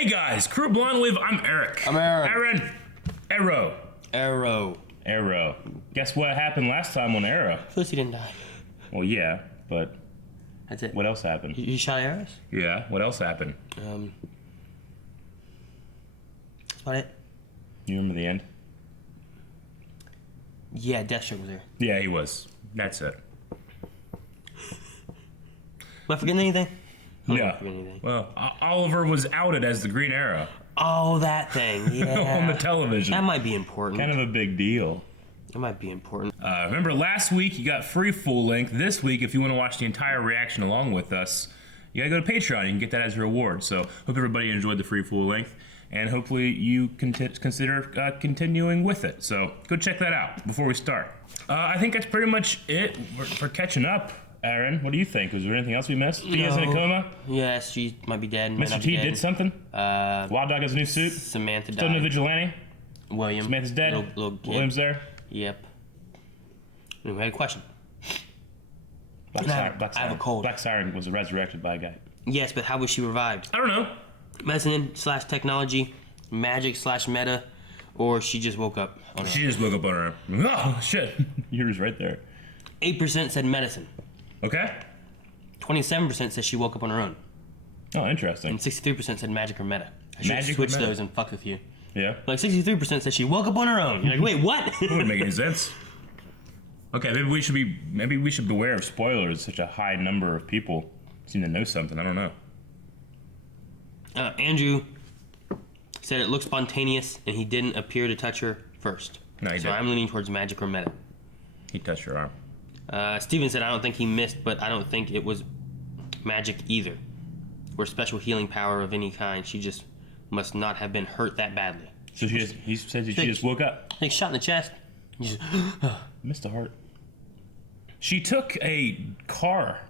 Hey guys, Crew Blonde Wave, I'm Eric. I'm Eric. Aaron. Arrow. Guess what happened last time on Arrow? Felicity didn't die. Well, yeah, but That's it. what else happened? You shot arrows? Yeah, what else happened? That's about it. You remember the end? Yeah, Deathstroke was there. Yeah, he was. That's it. Am I forgetting anything? I'm Yeah. not forgetting anything. Well, Oliver was outed as the Green Arrow Oh, that thing. Yeah. on the television. That might be important. Kind of a big deal. That might be important. Remember last week you got free full length. This week, if you want to watch the entire reaction along with us, you gotta go to Patreon. You can get that as a reward. So hope everybody enjoyed the free full length, and hopefully you consider continuing with it. So go check that out before we start. I think that's pretty much it for catching up. Aaron, what do you think? Was there anything else we missed? Thea's in a coma? Yes, she might be dead. Might Mr. not T be dead. did something? Wild Dog has a new suit? Samantha Still no died. vigilante? William. Samantha's dead? Little kid. William's there? Yep. We had a question. Black I Siren, have a cold. Black Siren was resurrected by a guy. Yes, but how was she revived? I don't know. Medicine / technology, magic / meta, or she just woke up on her She just woke up on her own. Oh, shit. You was right there. 8% said medicine. Okay. 27% said she woke up on her own. Oh, interesting. And 63% said magic or meta. I should Magic or switch meta? those and fuck with you. Yeah. Like 63% said she woke up on her own. You're like, wait, what? That wouldn't make any sense. Okay, maybe we should beware of spoilers. Such a high number of people seem to know something. I don't know. Andrew said it looked spontaneous and he didn't appear to touch her first. No, he so didn't. I'm leaning towards magic or meta. He touched your arm. Steven said, I don't think he missed, but I don't think it was magic either. Or special healing power of any kind. She just must not have been hurt that badly. So he says she just woke up. Like shot in the chest. Just, Missed a heart. She took a car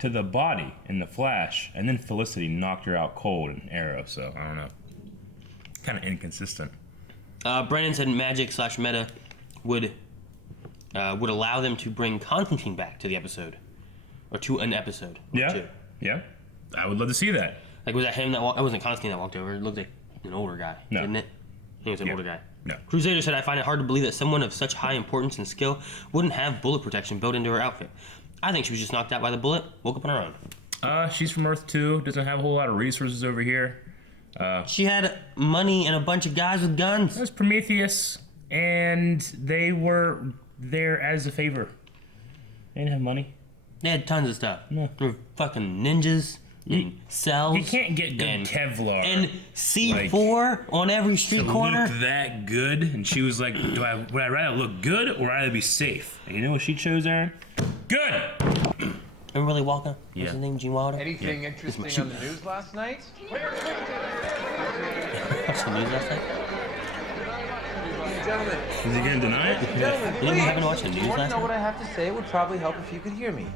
to the body in the Flash, and then Felicity knocked her out cold in Arrow. So I don't know. Kind of inconsistent. Brennan said magic / meta would allow them to bring Constantine back to the episode. Or to an episode. Or Yeah. two. Yeah. I would love to see that. Like, was that him that walked? It wasn't Constantine that walked over. It looked like an older guy, No. didn't it? He was an older guy. No. Crusader said, I find it hard to believe that someone of such high importance and skill wouldn't have bullet protection built into her outfit. I think she was just knocked out by the bullet, woke up on her own. She's from Earth 2. Doesn't have a whole lot of resources over here. She had money and a bunch of guys with guns. It was Prometheus, and they were there as a favor. They didn't have money. They had tons of stuff. No. They were fucking ninjas and cells. You can't get good and, Kevlar. And C4 on every street corner. Look that good, and she was like, would I rather look good or rather be safe? And you know what she chose, Aaron? Good! Remember Willy Wonka? Yeah. What's his name? Gene Wilder? Anything interesting on the news last night? Watched the news last night? Gentlemen, Is he gonna deny it? gentlemen, Didn't we happen to watch the news you want last to know night? what I have to say? It would probably help if you could hear me.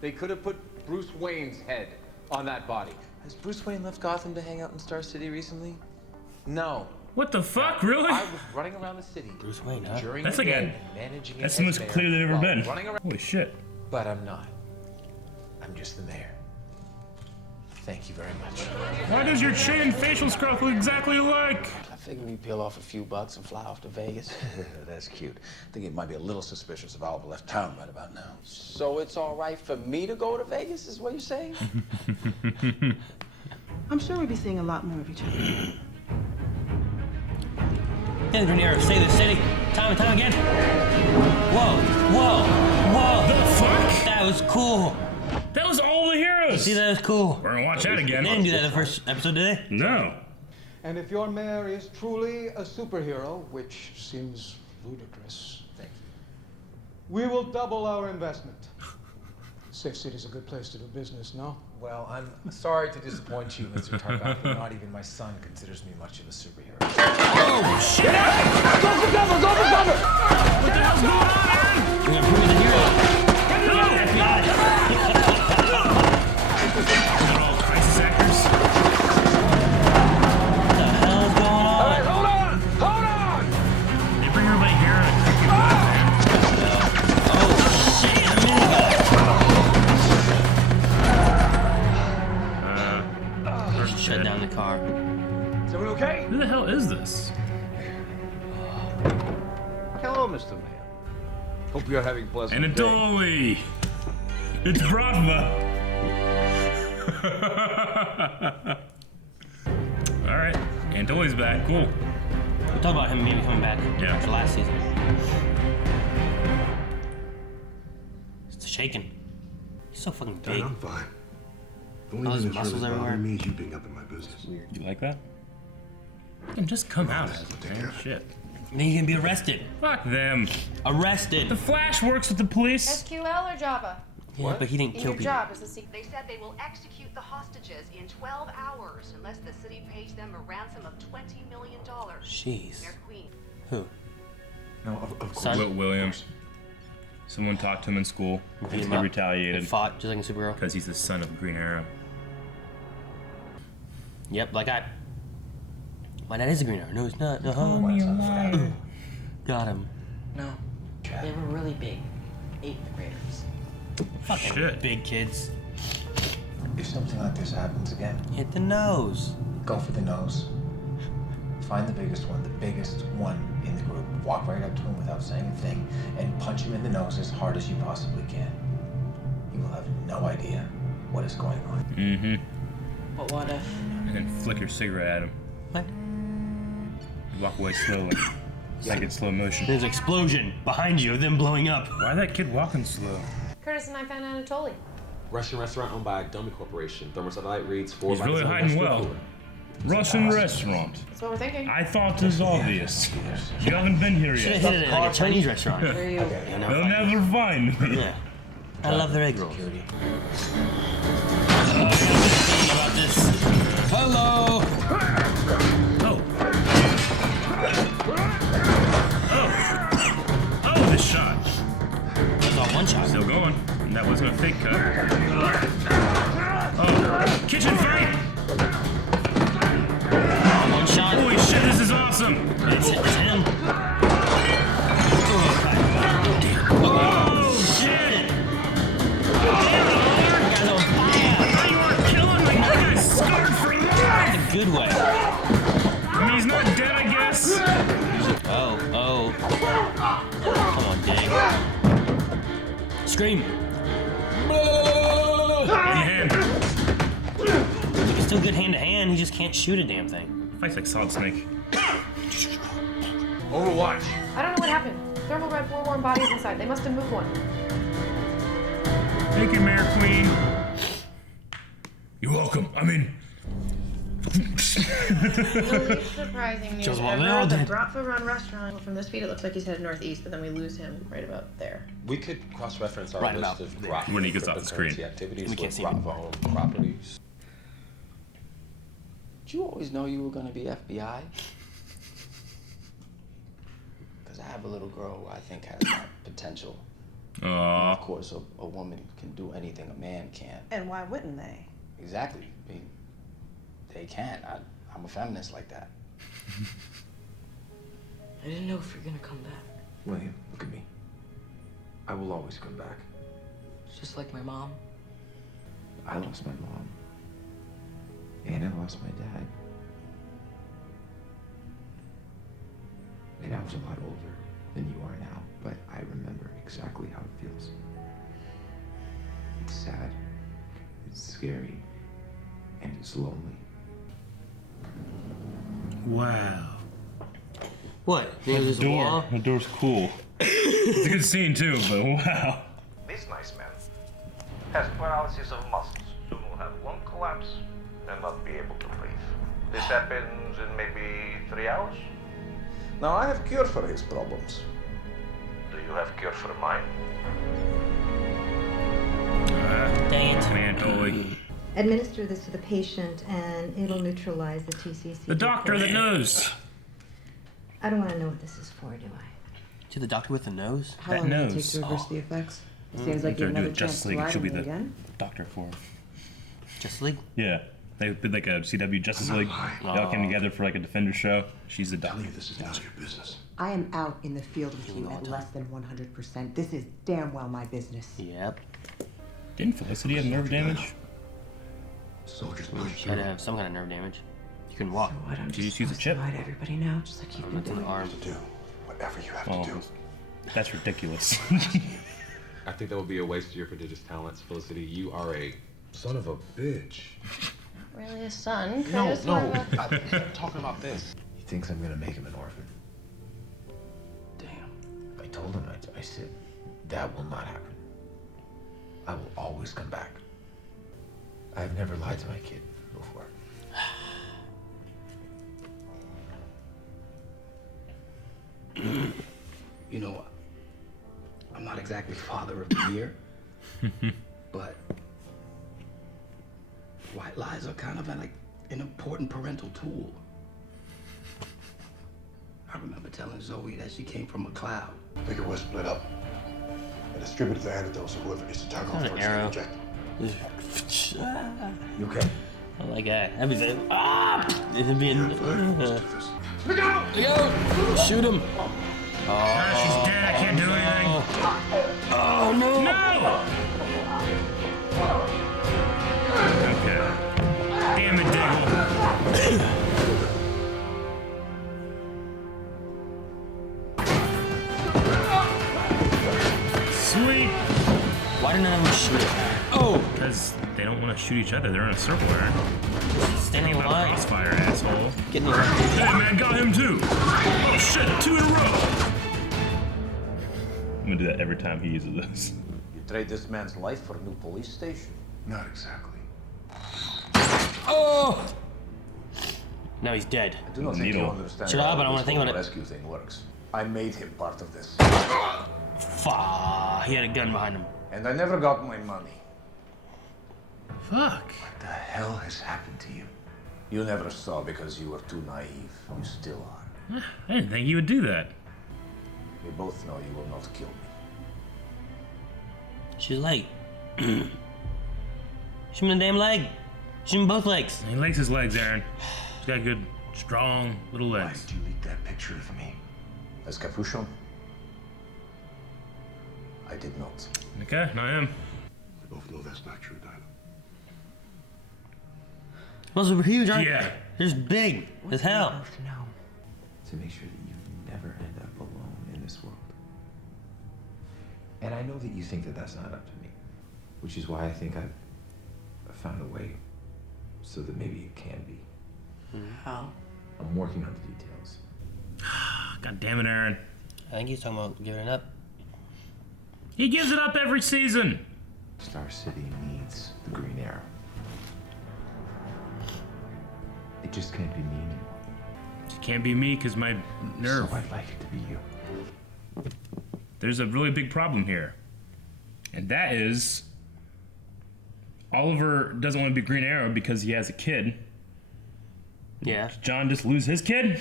They could have put Bruce Wayne's head on that body. Has Bruce Wayne left Gotham to hang out in Star City recently? No. What the fuck, really? I was running around the city. Bruce Wayne, huh? During That's the like day a- and managing it That's the as most mayor clear they've ever while been. running around. Holy shit. But I'm not. I'm just the mayor. Thank you very much. Why does your chin and facial scruff look exactly alike? I figured we'd peel off a few bucks and fly off to Vegas. That's cute. I think it might be a little suspicious if Oliver left town right about now. So it's all right for me to go to Vegas, is what you're saying? I'm sure we'll be seeing a lot more of each other. Henry Nero, save the city, time and time again. Whoa. The fuck? That was cool. That was all the heroes! See, that was cool. We're gonna watch that They again. didn't do that in the first episode, did they? No. And if your mayor is truly a superhero, which seems ludicrous, Thank you. we will double our investment. Safe City's a good place to do business, no? Well, I'm sorry to disappoint you, Mr. Tarbat, but not even my son considers me much of a superhero. Oh, shit! What the hell's going on, Aaron? We're gonna prove the hero. Yeah, FBI. They're all crisis actors. What the hell's going on? Hold on! They bring everybody here in a cricket match, Oh, shit, a minigun. man. Shut down the car. Is everyone okay? Who the hell is this? Hello, Mr. Mayor. Hope you're having a pleasant day. Anatoly! It's Bravma! Alright, Anatoly's back. Cool. We'll talk about him maybe coming back Yeah. after last season. It's shaking. He's so fucking big. I'm fine. The All only his thing that's muscles really everywhere. bothering me is you being up in my business. You like that? You can just come out as it, man. Shit. And then he's gonna be arrested. Fuck them. Arrested. The Flash works with the police. SQL or Java? Yeah, but he didn't In kill your people. job is the secret. They said they will execute the hostages in 12 hours unless the city pays them a ransom of $20 million. Jeez. Mayor Queen. Who? No, of course. Son? Will Williams. Someone talked to him in school. Beat him He up. retaliated They fought just like in Supergirl. because he's the son of Green Arrow. Yep, like I. My dad is a Green Arrow. No, he's not. Uh-huh. Got him. No. They were really big. 8th graders. Fucking Shit. big kids. If something like this happens again, Hit the nose. go for the nose. Find the biggest one in the group. Walk right up to him without saying a thing and punch him in the nose as hard as you possibly can. He will have no idea what is going on. Mm-hmm. But what if? And then flick your cigarette at him. What? You walk away slowly. Like in slow motion. There's an explosion behind you, then blowing up. Why that kid walking slow? Curtis and I found Anatoly. Russian restaurant owned by Domi Corporation. Thermostat reads 4 He's really hiding well. Russian restaurant. That's what we're thinking. I thought it was obvious. You haven't been here Should have yet. hit it at like a Chinese restaurant. They'll never find me. Yeah. I love their egg rolls. Security. About this. Hello. Oh. Oh, this shot. That was all one shot. Still going. And that wasn't a fake cut. Oh, kitchen fight! One shot. Holy shit, this is awesome! It's him. Oh, shit! That guy's on fire. You are killing me! That guy's scarred for life! In a good way. I mean, he's not dead, I guess. Oh. Come on, Dave. Scream. Hand. He's still good hand to hand. He just can't shoot a damn thing. Fights like Solid Snake. Overwatch. I don't know what happened. Thermal read 4 warm bodies inside. They must have moved one. Thank you, Mayor Queen. You're welcome. I mean... Surprising news Just what they ever. all The did. Bratva Run restaurant. From this feed, it looks like he's headed northeast, but then we lose him right about there. We could cross-reference our Right list about of there. Grok When he gets off the screen. cryptocurrency activities We can't with see him. Grok-owned properties. Did you always know you were gonna be FBI? Because I have a little girl who I think has that potential. And Aww. of course, a woman can do anything a man can. And why wouldn't they? Exactly. I mean, they can. I'm a feminist like that. I didn't know if you're gonna come back. William, look at me. I will always come back. Just like my mom. I lost my mom. And I lost my dad. And I was a lot older than you are now, but I remember exactly how it feels. It's sad, it's scary, and it's lonely. Wow. What? There's a wall? The door's cool. It's a good scene too, but wow. This nice man has paralysis of muscles. Soon will have lung collapse and not be able to breathe. This happens in maybe 3 hours. Now, I have cure for his problems. Do you have cure for mine? Dang it. Anatoly. Administer this to the patient and it'll neutralize the TCC. The doctor that knows. I don't want to know what this is for, do I? To the doctor with the nose? How That long will it take nose. to reverse the effects? It seems If like you they're have another doing chance Justice to League, lie she'll to be me the again. doctor for it. Justice League? Yeah. They did like a CW Justice League. They all came together for like a Defender show. She's the doctor. This is none of your business. I am out in the field with you at less than 100%. This is damn well my business. Yep. Didn't Felicity have nerve damage? Soldiers push Gotta have some kind of nerve damage. You couldn't walk. So what? I'm You just just use a supposed chip? to lie to everybody now, just like you've been It's in doing. the arm. Do whatever you have Oh, to do. that's ridiculous. I think that would be a waste of your prodigious talents, Felicity. You are a son of a bitch. Really a son? No, Chris? no. What about- I'm talking about this. He thinks I'm gonna make him an orphan. Damn. I told him, I said, that will not happen. I will always come back. I've never lied to my kid before. You know, I'm not exactly father of the year, but white lies are kind of like an important parental tool. I remember telling Zoe that she came from a cloud. Figure was split up and distributed the antidotes to whoever needs to turn off An first arrow. and reject. You okay? Oh my god. That'd be the. Ah! It'd be an. Look out! Look out! Shoot him! Ah, she's dead. I can't do anything. Oh no! No! Okay. Damn it, Diggle. Sweet. Why didn't anyone shoot it? Oh! Because they don't want to shoot each other. They're in a circle, Aaron. Standing in Not line. crossfire, asshole. Getting it. Hey, man, got him too. Oh, shit, 2 in a row. I'm gonna do that every time he uses this. You trade this man's life for a new police station? Not exactly. Oh! Now he's dead. I do not think you understand Shut how up, I don't want this to think whole about it. rescue thing works. I made him part of this. Fuck. He had a gun behind him. And I never got my money. Fuck. What the hell has happened to you? You never saw because you were too naive. You still are. I didn't think you would do that. We both know you will not kill me. She's like. Shoot him in the damn leg. Shoot him both legs. He likes his legs, Aaron. He's got good, strong little Why legs. did you leak that picture of me? As Capuchon? I did not. Okay, not him. We both know that's not true, Dinah. Muscles were huge, aren't Yeah. they? They're just big as hell. Both know. To make sure that you never end up alone in this world. And I know that you think that that's not up to me, which is why I think I've found a way so that maybe it can be. How? I'm working on the details. God damn it, Aaron. I think he's talking about giving it up. He gives it up every season. Star City needs the Green Arrow. It just can't be me anymore. It can't be me because my nerve. So I'd like it to be you. There's a really big problem here. And that is Oliver doesn't want to be Green Arrow because he has a kid. Yeah. Did John just lose his kid?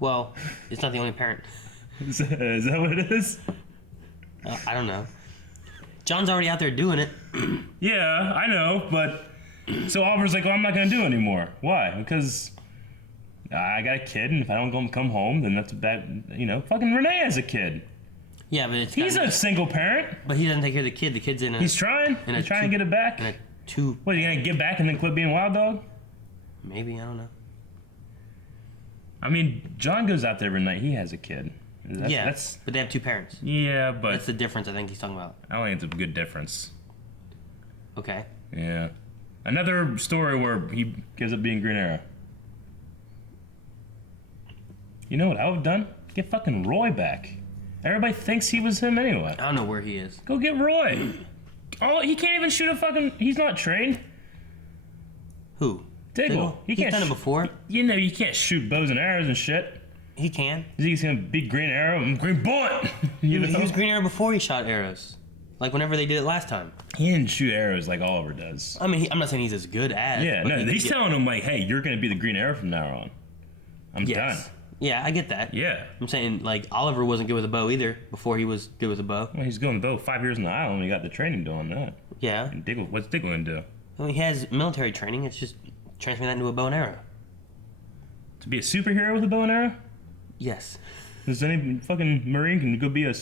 Well, it's not the only parent. Is that what it is? I don't know. John's already out there doing it. Yeah, I know, but so Oliver's like, well, I'm not gonna do it anymore. Why? Because I got a kid, and if I don't come home, then that's bad. You know, fucking Renee has a kid. Yeah, but it's He's a single parent. But he doesn't take care of the kid. The kid's in a. He's trying. He's trying to get it back. In a two. What, you gonna get back and then quit being Wild Dog? Maybe, I don't know. I mean, John goes out there every night. He has a kid. That's but they have two parents. Yeah, but that's the difference I think he's talking about. I don't think it's a good difference. Okay. Yeah. Another story where he gives up being Green Arrow. You know what I would have done? Get fucking Roy back. Everybody thinks he was him anyway. I don't know where he is. Go get Roy. Oh, he can't even shoot a fucking. He's not trained. Who? Diggle. He He's can't done it before. You know, you can't shoot bows and arrows and shit. He can. He's gonna be Green Arrow and Green Bullet. You know? He was Green Arrow before he shot arrows. Like whenever they did it last time. He didn't shoot arrows like Oliver does. I mean, I'm not saying he's as good as. Yeah, but no, he he's did- telling him like, hey, you're gonna be the Green Arrow from now on. I'm done. Yeah, I get that. Yeah. I'm saying like Oliver wasn't good with a bow either before he was good with a bow. Well, he's going to bow 5 years in the island. He got the training doing that. Yeah. And Diggle, what's Diggle gonna do? Well, he has military training. It's just transferring that into a bow and arrow. To be a superhero with a bow and arrow? Yes. Does any fucking Marine can go be a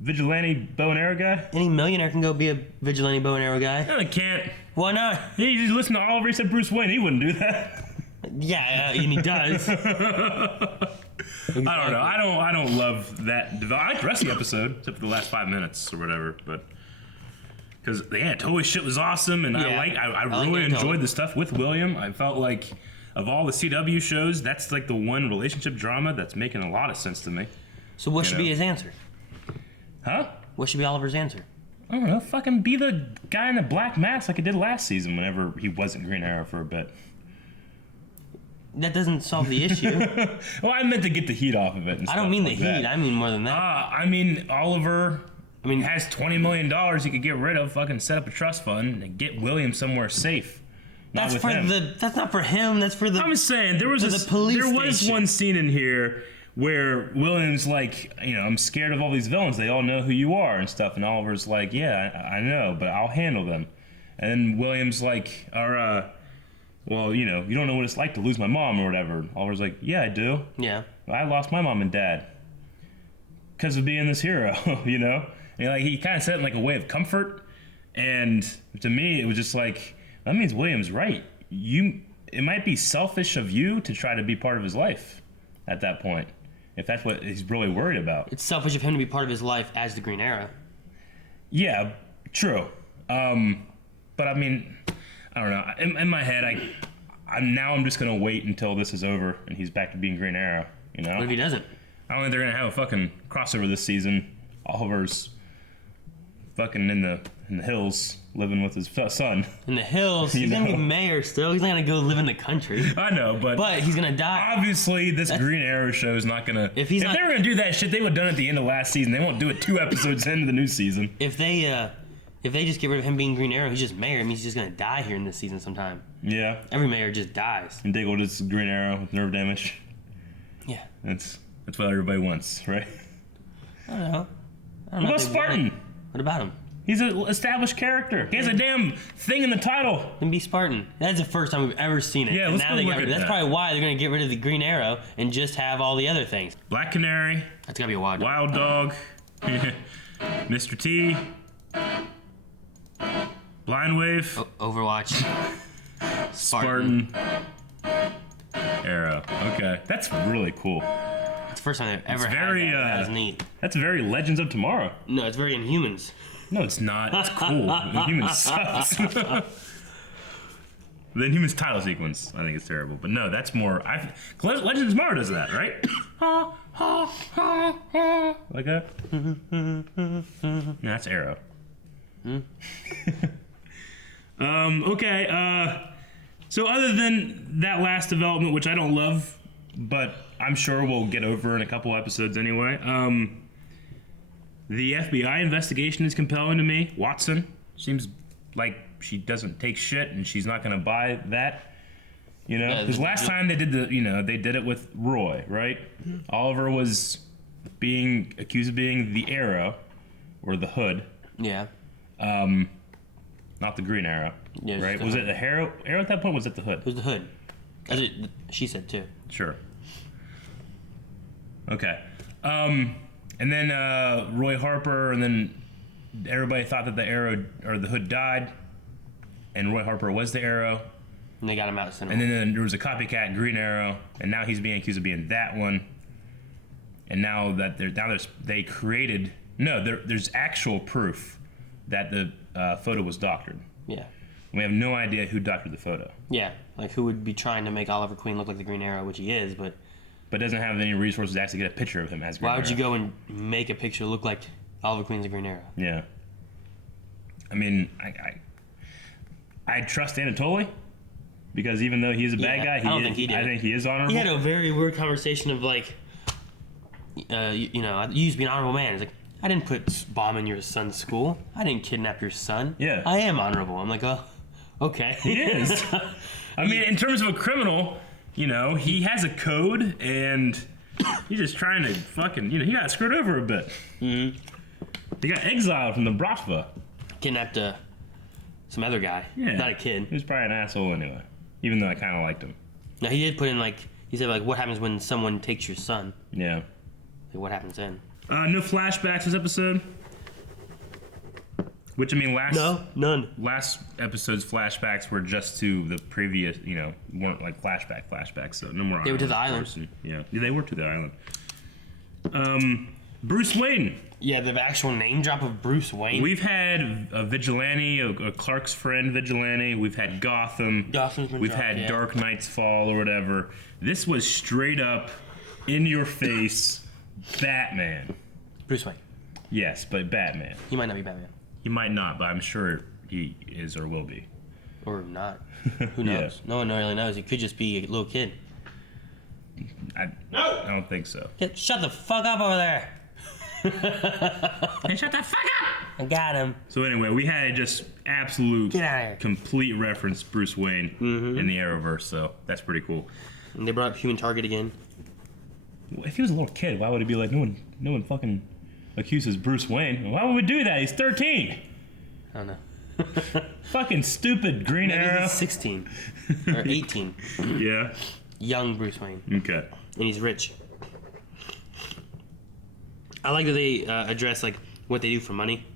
vigilante bow and arrow guy? Any millionaire can go be a vigilante bow and arrow guy. No, they can't. Why not? He just listened to Oliver. He said Bruce Wayne. He wouldn't do that. Yeah, and he does. Exactly. I don't know. I don't love that. I like the rest of the episode, except for the last 5 minutes or whatever. But because Toy Shit was awesome, and I really enjoyed the stuff with William. I felt like of all the CW shows, that's like the one relationship drama that's making a lot of sense to me. So what should be his answer? Huh? What should be Oliver's answer? I don't know. Fucking be the guy in the black mask like it did last season. Whenever he wasn't Green Arrow for a bit. That doesn't solve the issue. Well, I meant to get the heat off of it. And I don't mean the heat. That. I mean more than that. I mean Oliver. Has $20 million he could get rid of. Fucking set up a trust fund and get William somewhere safe. That's for him. That's not for him. That's for the. I'm saying there was the police there was station. one scene in here where William's like, I'm scared of all these villains. They all know who you are and stuff. And Oliver's like, yeah, I know, but I'll handle them. And then William's like, well, you don't know what it's like to lose my mom or whatever. Oliver's like, yeah, I do. Yeah. I lost my mom and dad because of being this hero, And like he kind of said it in like a way of comfort. And to me, it was just like, that means William's right. It might be selfish of you to try to be part of his life at that point, if that's what he's really worried about. It's selfish of him to be part of his life as the Green Arrow. Yeah, true. But I mean, I don't know. In my head, I'm just gonna wait until this is over and he's back to being Green Arrow. What if he doesn't? I don't think they're gonna have a fucking crossover this season. Oliver's fucking in the hills living with his son. In the hills? He's gonna be mayor still. He's not gonna go live in the country. I know, but he's gonna die. Obviously, this Green Arrow show is not gonna. If they were gonna do that shit, they would have done it at the end of last season. They won't do it 2 episodes into the new season. If they just get rid of him being Green Arrow, he's just mayor. It means he's just gonna die here in this season sometime. Yeah. Every mayor just dies. And Diggle just Green Arrow with nerve damage. Yeah. That's what everybody wants, right? I don't know. What about Spartan? What about him? He's an established character. He has a damn thing in the title. And be Spartan. That's the first time we've ever seen it. Yeah, let's go look at that. That's probably why they're going to get rid of the Green Arrow and just have all the other things. Black Canary. That's got to be a wild dog. Wild Dog. Mr. T. Blind Wave. Overwatch. Spartan. Arrow. Okay. That's really cool. It's the first time they've ever had that. That was neat. That's very Legends of Tomorrow. No, it's very Inhumans. No, it's not. It's cool. Inhumans sucks. The Inhumans title sequence, I think it's terrible. But no, that's more... Legends of Tomorrow does that, right? Like that? No, that's Arrow. Okay, so other than that last development, which I don't love, but I'm sure we'll get over in a couple episodes anyway, the FBI investigation is compelling to me. Watson seems like she doesn't take shit and she's not going to buy that. Because last time they did they did it with Roy, right? Mm-hmm. Oliver was being accused of being the Arrow or the Hood. Yeah. Not the Green Arrow. Yeah, right? Was it the Arrow at that point? Or was it the Hood? It was the Hood. She said too. Sure. Okay. And then Roy Harper, and then everybody thought that the Arrow or the Hood died, and Roy Harper was the Arrow. And they got him out. And then there was a copycat Green Arrow, and now he's being accused of being that one. And now that there's actual proof that the photo was doctored. Yeah. We have no idea who doctored the photo. Yeah, like who would be trying to make Oliver Queen look like the Green Arrow, which he is, but doesn't have any resources to actually get a picture of him as Green Arrow. Why would you go and make a picture look like Oliver Queen's the Green Arrow? Yeah. I mean, I trust Anatoly, because even though he's a bad guy, I think he is honorable. He had a very weird conversation of like, you used to be an honorable man. It's like, I didn't put bomb in your son's school. I didn't kidnap your son. Yeah. I am honorable. I'm like, oh, okay. He is. I mean, in terms of a criminal, he has a code, and he's just trying to fucking, he got screwed over a bit. Mm-hmm. He got exiled from the Bratva. Kidnapped some other guy. Yeah. Not a kid. He was probably an asshole anyway, even though I kind of liked him. No, he did put in he said what happens when someone takes your son? Yeah. Like, what happens then? No flashbacks this episode. Which, I mean, none. Last episode's flashbacks were just to the previous, weren't like flashbacks, so no more. They were to the island. Yeah, they were to the island. Bruce Wayne. Yeah, the actual name drop of Bruce Wayne. We've had a vigilante, a Clark's friend vigilante. We've had Gotham. Gotham's been We've dropped, had yeah. Dark Knight's Fall or whatever. This was straight up, in your face, Batman. Bruce Wayne. Yes, but Batman. He might not be Batman. He might not, but I'm sure he is or will be. Or not. Who knows? No one really knows. He could just be a little kid. I don't think so. Shut the fuck up over there. Hey, shut the fuck up! I got him. So anyway, we had just absolute, Get out of here. complete reference Bruce Wayne in the Arrowverse, so that's pretty cool. And they brought up Human Target again. If he was a little kid, why would he be like, no one fucking accuses Bruce Wayne? Why would we do that? He's 13. I don't know. Fucking stupid Green Maybe Arrow. he's 16 or 18. Yeah. Young Bruce Wayne. Okay. And he's rich. I like that they address like what they do for money.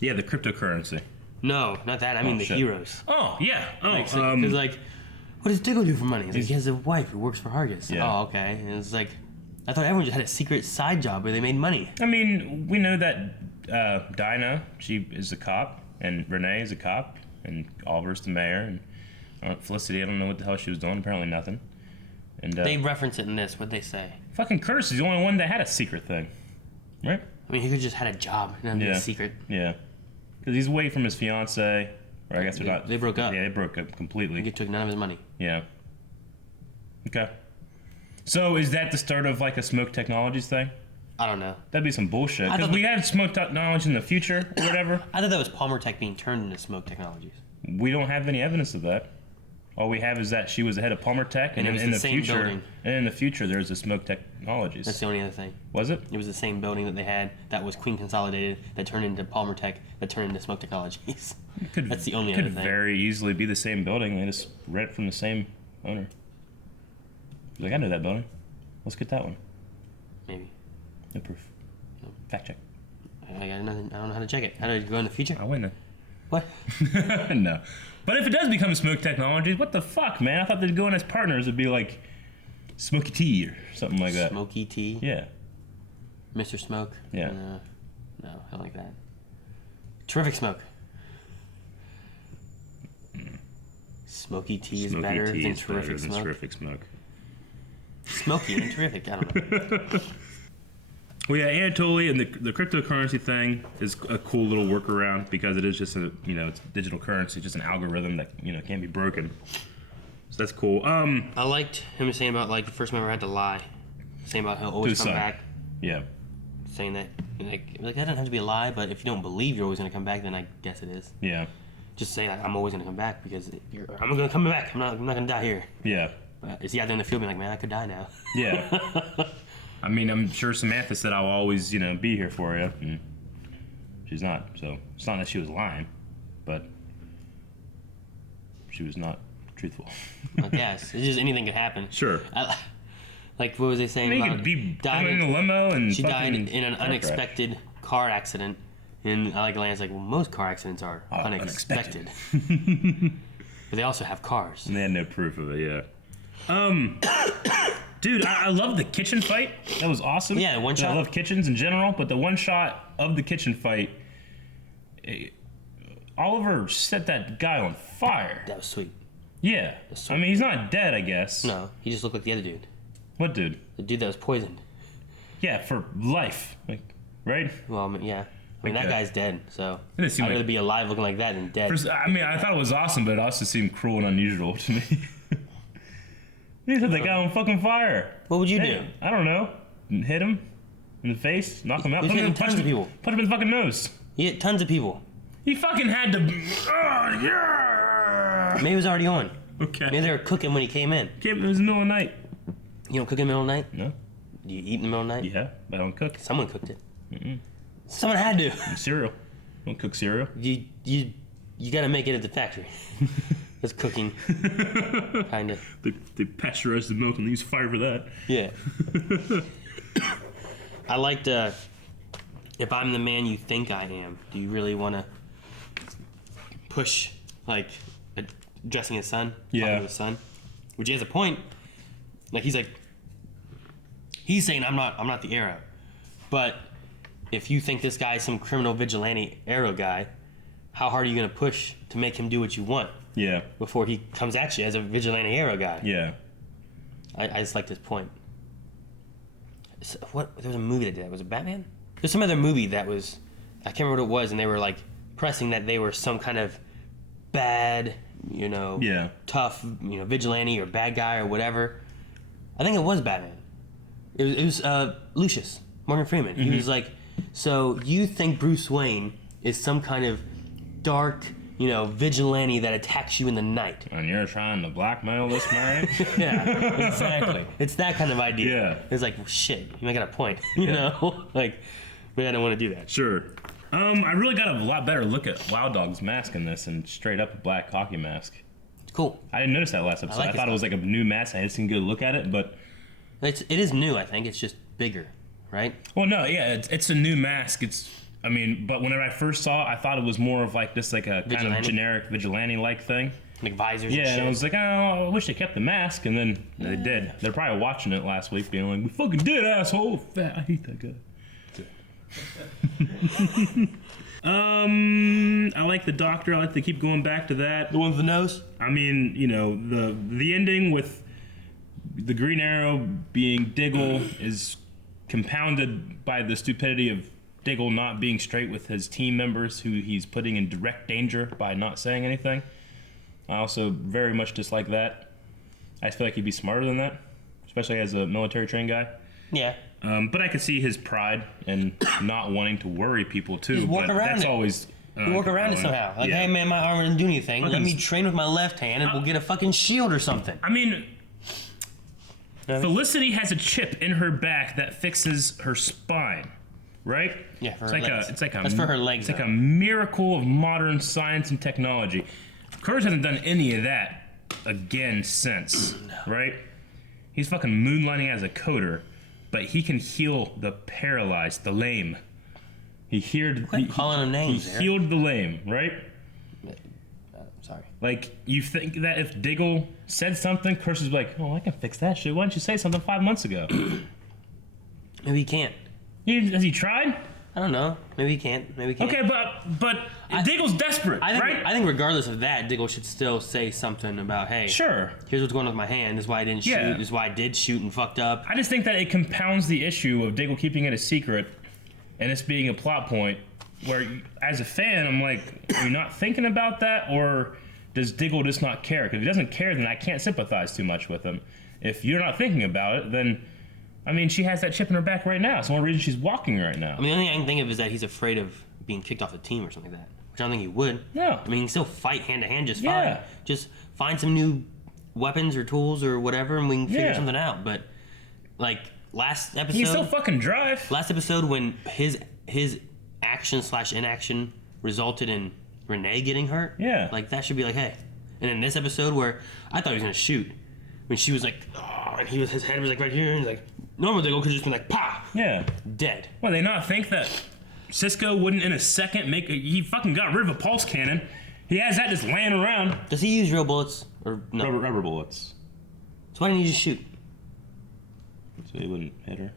Yeah, the cryptocurrency. No, not that. I mean the shit. heroes. Oh yeah. Oh, Because like, what does Diggle do for money? He's like, he has a wife who works for Hargis. Yeah. Oh, okay. And it's like, I thought everyone just had a secret side job where they made money. I mean, we know that Dinah, she is a cop, and Renee is a cop, and Oliver's the mayor, and Felicity, I don't know what the hell she was doing. Apparently nothing. And They reference it in this. What'd they say? fucking Curtis is the only one that had a secret thing, right? I mean, he could just had a job. It doesn't be a secret. Yeah. Because he's away from his fiance, or I guess they're not. They broke up. Yeah, they broke up completely. He took none of his money. Yeah. Okay. So is that the start of like a smoke technologies thing? I don't know. That'd be some bullshit. I Because thought we have smoke technology in the future or whatever. I thought that was Palmer Tech being turned into Smoke Technologies. We don't have any evidence of that. All we have is that she was the head of Palmer Tech, And it was in the the same future, building. and in the future, there's a Smoke Technologies. That's the only other thing. Was it? It was the same building that they had that was Queen Consolidated that turned into Palmer Tech that turned into Smoke Technologies. That's the only other Could thing. very easily be the same building. They just rent from the same owner. He's like, I know that building. Let's get that one. Maybe. No proof. Fact check. I got nothing. I don't know how to check it. How do you go in the future? I'll win then. What? No. But if it does become Smoke Technologies, what the fuck, man? I thought they'd go in as partners. It'd be like Smoky Tea or something like that. Smoky Tea? Yeah. Mr. Smoke? Yeah. No, I don't like that. Terrific Smoke. Smoky Tea is Smoky better Tea than is Terrific better than Smoke. Terrific Smoke. Smoky and terrific. I don't know. Well, yeah, Anatoly and the cryptocurrency thing is a cool little workaround because it is just a it's digital currency, just an algorithm that can't be broken. So that's cool. I liked him saying about like the first member had to lie, saying about he'll always To come son. back. Yeah. Saying that like that doesn't have to be a lie, but if you don't believe you're always gonna come back, then I guess it is. Yeah. Just say I'm always gonna come back because I'm gonna come back. I'm not gonna die here. Yeah. But is he out there in the field being like, man, I could die now? Yeah. I mean, I'm sure Samantha said I'll always, be here for you, and she's not. So it's not that she was lying, but she was not truthful. I guess it's just anything could happen. Sure. Like what was they saying? I mean, you about could be died in a limo and she died fucking in an car unexpected car accident. And I like Lance like, well, most car accidents are unexpected. But they also have cars. And they had no proof of it. Yeah. Dude, I love the kitchen fight. That was awesome. Yeah, one shot. I love kitchens in general, but the one shot of the kitchen fight, Oliver set that guy on fire. That was sweet. Yeah. I mean, he's not dead, I guess. No, he just looked like the other dude. What dude? The dude that was poisoned. Yeah, for life. Like, right? Well, I mean, yeah. I mean, that Okay. guy's dead, so It didn't I'd seem rather like- be alive looking like that than dead. I mean, I thought it was awesome, but it also seemed cruel and unusual to me. He set the guy on fucking fire. What would you do? I don't know. Hit him in the face, knock him out. He's hitting tons of people. Punch him in the fucking nose. He hit tons of people. He fucking had to. Oh, yeah. Maybe he was already on. Okay. Maybe they were cooking when he came in. It was the middle of the night. You don't cook in the middle of the night? No. Do you eat in the middle of the night? Yeah, but I don't cook. Someone cooked it. Mm-mm. Someone had to. Cereal. Don't cook cereal. You got to make it at the factory. That's cooking. Kind of. They pasteurize the milk and they use fire for that. Yeah. I liked if I'm the man you think I am, do you really want to push, like, addressing his son? Yeah. Talking to his son? Which he has a point. Like, he's saying, I'm not the Arrow. But if you think this guy's some criminal vigilante Arrow guy, how hard are you going to push to make him do what you want? Yeah. Before he comes at you as a vigilante Arrow guy. Yeah. I just like this point. There was a movie that did that. Was it Batman? There's some other movie that was, I can't remember what it was, and they were like pressing that they were some kind of bad, tough, vigilante or bad guy or whatever. I think it was Batman. It was Lucius, Morgan Freeman. Mm-hmm. He was like, so you think Bruce Wayne is some kind of dark, vigilante that attacks you in the night. And you're trying to blackmail this man? Yeah, exactly. It's that kind of idea. Yeah. It's like, well, shit, you got a point. You know? Like, maybe I don't want to do that. Sure. I really got a lot better look at Wild Dog's mask in this and straight up a black hockey mask. It's cool. I didn't notice that last episode. I thought it was like a new mask. I hadn't seen a good look at it, but... It is new, I think. It's just bigger, right? Well, no, yeah, it's a new mask. But whenever I first saw it, I thought it was more of like just like a kind of generic vigilante-like thing. Like visors Yeah, and shit. and I was like, oh, I wish they kept the mask, and then they did. They're probably watching it last week being like, we fucking did, asshole. Fat, I hate that guy. I like the Doctor. I like to keep going back to that. The one with the nose? I mean, the ending with the Green Arrow being Diggle is compounded by the stupidity of Diggle not being straight with his team members who he's putting in direct danger by not saying anything. I also very much dislike that. I feel like he'd be smarter than that, especially as a military trained guy. Yeah. But I could see his pride and not wanting to worry people too. Just walk but around that's it. always You walk around it somehow. Like, hey man, my arm didn't do anything. Let me train with my left hand and we'll get a fucking shield or something. I mean, Felicity has a chip in her back that fixes her spine, right? Yeah, for it's her like legs. It's like a. That's for her legs, It's like though. a miracle of modern science and technology. Kurz hasn't done any of that again since, right? He's fucking moonlighting as a coder, but he can heal the paralyzed, the lame. He calling them names. He healed the lame, right? Sorry. Like, you think that if Diggle said something, Kurz is like, oh, I can fix that shit. Why didn't you say something 5 months ago? Maybe he can't. Has he tried? I don't know. Maybe he can't. Maybe he can't. Okay, but Diggle's desperate, right? I think regardless of that, Diggle should still say something about, hey, sure, here's what's going on with my hand. This is why I didn't shoot. This is why I did shoot and fucked up. I just think that it compounds the issue of Diggle keeping it a secret and it's being a plot point where, as a fan, I'm like, are you not thinking about that, or does Diggle just not care? Because if he doesn't care, then I can't sympathize too much with him. If you're not thinking about it, then, I mean, she has that chip in her back right now. It's the only reason she's walking right now. I mean, the only thing I can think of is that he's afraid of being kicked off the team or something like that. Which I don't think he would. No. I mean, he can still fight hand to hand just Yeah. fine. Just find some new weapons or tools or whatever, and we can figure Yeah. something out. But, like, last episode... He can still fucking drive. Last episode, when his action/inaction resulted in Renee getting hurt. Yeah. Like, that should be like, hey. And in this episode where I thought he was going to shoot, when she was like, oh, and his head was like right here, and he's like, normal Diggle could just be like, pa! Yeah. Dead. Well, they not think that Cisco wouldn't in a second he fucking got rid of a pulse cannon. He has that just laying around. Does he use real bullets? Or no? Rubber bullets. So why didn't he just shoot? So he wouldn't hit her.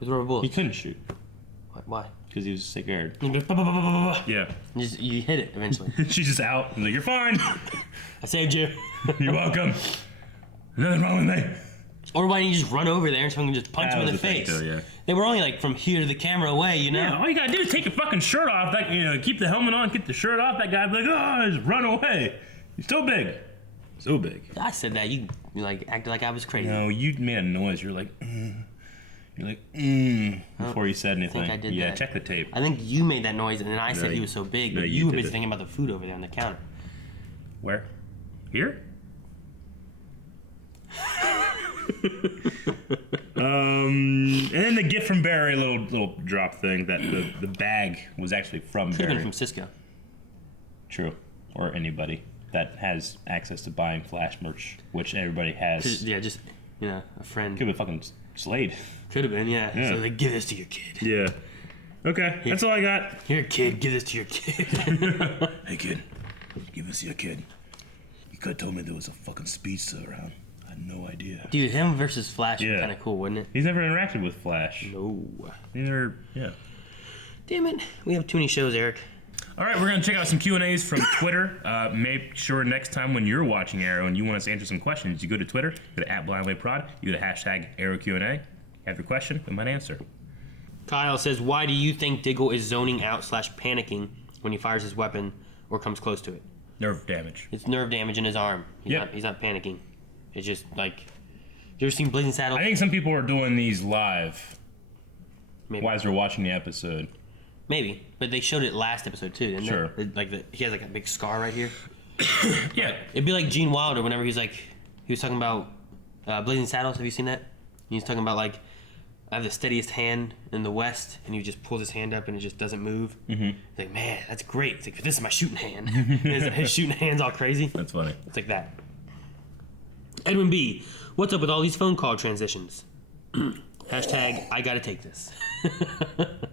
With rubber bullets? He couldn't shoot. Why? Because he was scared. Yeah. You hit it eventually. She's just out. He's like, you're fine. I saved you. You're welcome. Nothing wrong with me. Or why didn't you just run over there and someone can just punch him in the face? Too, yeah. They were only like from here to the camera away, you know? Yeah, all you gotta do is take your fucking shirt off. Like, keep the helmet on, get the shirt off. That guy'd be like, oh, just run away. He's so big. So big. I said that. You like acted like I was crazy. No, you made a noise. You're like, before you said anything. I think I did yeah, that. check the tape. I think you made that noise, and then I said No, he was so big, no, but you you were did busy it. thinking about the food over there on the counter. Where? Here? And then the gift from Barry, little drop thing that the bag was actually from Could have Barry. been from Cisco. True, or anybody that has access to buying Flash merch, which everybody has. Yeah, just a friend. Could have been fucking Slade. Could have been, yeah. Yeah. So they give this to your kid. Yeah. Okay, that's all I got. Here, kid, give this to your kid. Hey, kid, give this to your kid. You could have told me there was a fucking speedster around. I had no idea. Dude, him versus Flash would be kind of cool, wouldn't it? He's never interacted with Flash. No. Neither, yeah. Damn it. We have too many shows, Eric. All right, we're going to check out some Q&As from Twitter. Make sure next time when you're watching Arrow and you want us to answer some questions, you go to Twitter, go to @BlindWayProd, you go to #ArrowQ&A, have your question, we might answer. Kyle says, why do you think Diggle is zoning out / panicking when he fires his weapon or comes close to it? Nerve damage. It's nerve damage in his arm. He's not panicking. It's just like, you ever seen Blazing Saddles? I think some people are doing these live. Maybe. While they're watching the episode. Maybe, but they showed it last episode too, didn't Sure. they? He has like a big scar right here. Yeah. It'd be like Gene Wilder whenever he was talking about Blazing Saddles. Have you seen that? He's talking about like, I have the steadiest hand in the West, and he just pulls his hand up and it just doesn't move. Mm-hmm. He's like, man, that's great. It's like, this is my shooting hand. His shooting hand's all crazy. That's funny. It's like that. Edwin B, what's up with all these phone call transitions? Hashtag, I gotta take this.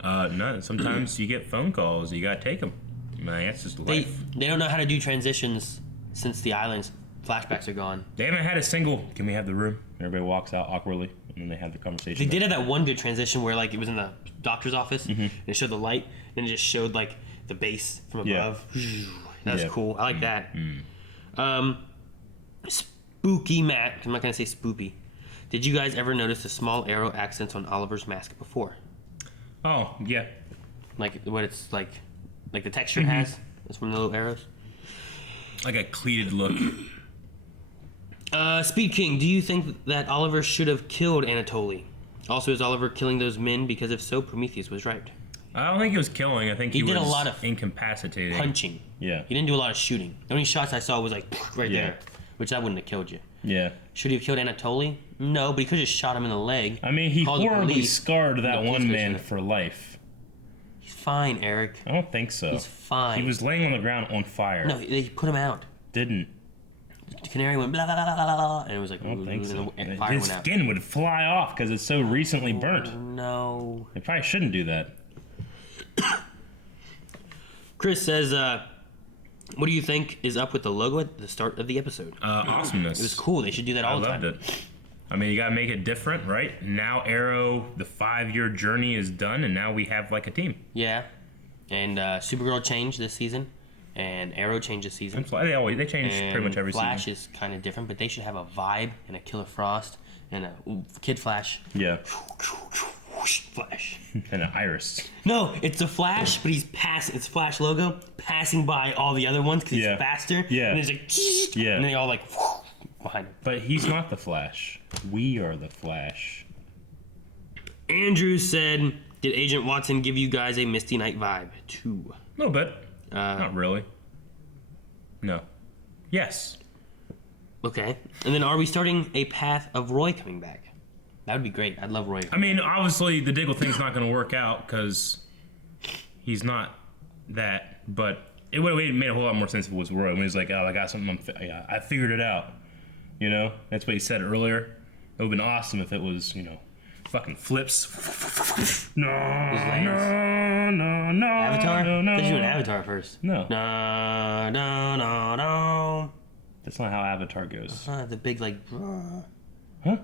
No, sometimes you get phone calls, you gotta take them. Man, that's just life. They don't know how to do transitions since the island's flashbacks are gone. They haven't had a single, can we have the room? Everybody walks out awkwardly, and then they have the conversation. They did have that one good transition where like it was in the doctor's office, and it showed the light, and it just showed like the base from above. Yeah. That was cool. I like that. Spooky Matt, I'm not gonna say spoopy. Did you guys ever notice the small arrow accents on Oliver's mask before? Oh, yeah. Like what it's like the texture it has? It's from the little arrows? Like a cleated look. Speed King, do you think that Oliver should have killed Anatoly? Also, is Oliver killing those men? Because if so, Prometheus was right. I don't think he was killing. I think he did was a lot of incapacitating. Punching. Yeah. He didn't do a lot of shooting. The only shots I saw was like right there, which I wouldn't have killed you. Yeah. Should he have killed Anatoly? No, but he could have just shot him in the leg. I mean, he horribly scarred that one man for life. He's fine, Eric. I don't think so. He's fine. He was laying on the ground on fire. No, they put him out. Didn't. The canary went blah, blah, blah, blah, blah, and it was like, I don't think so. And fire His went out. skin would fly off because it's so recently burnt. No. They probably shouldn't do that. Chris says, what do you think is up with the logo at the start of the episode? Awesomeness. It was cool. They should do that all the time. I loved it. I mean, you gotta make it different, right? Now Arrow, the 5-year journey is done, and now we have like a team. Yeah. And Supergirl changed this season, and Arrow changed this season. They change pretty much every Flash season. is kind of different, but they should have a vibe and a Killer Frost and a Kid Flash. Yeah. Flash. And an iris. No, it's the Flash, but he's it's Flash logo passing by all the other ones because he's faster. Yeah. And there's like, and they all like behind him. But he's not the Flash. We are the Flash. Andrew said, did Agent Watson give you guys a Misty Knight vibe? Too. A little bit. Not really. No. Yes. Okay. And then are we starting a path of Roy coming back? That would be great. I'd love Roy. I mean, obviously, the Diggle thing's not going to work out because he's not that. But it would have made a whole lot more sense if it was Roy. When he's like, oh, I got something. I figured it out. You know? That's what he said earlier. It would have been awesome if it was, fucking flips. No. Avatar? No. Let's do an Avatar first. No. No. That's not how Avatar goes. The big, like... Huh?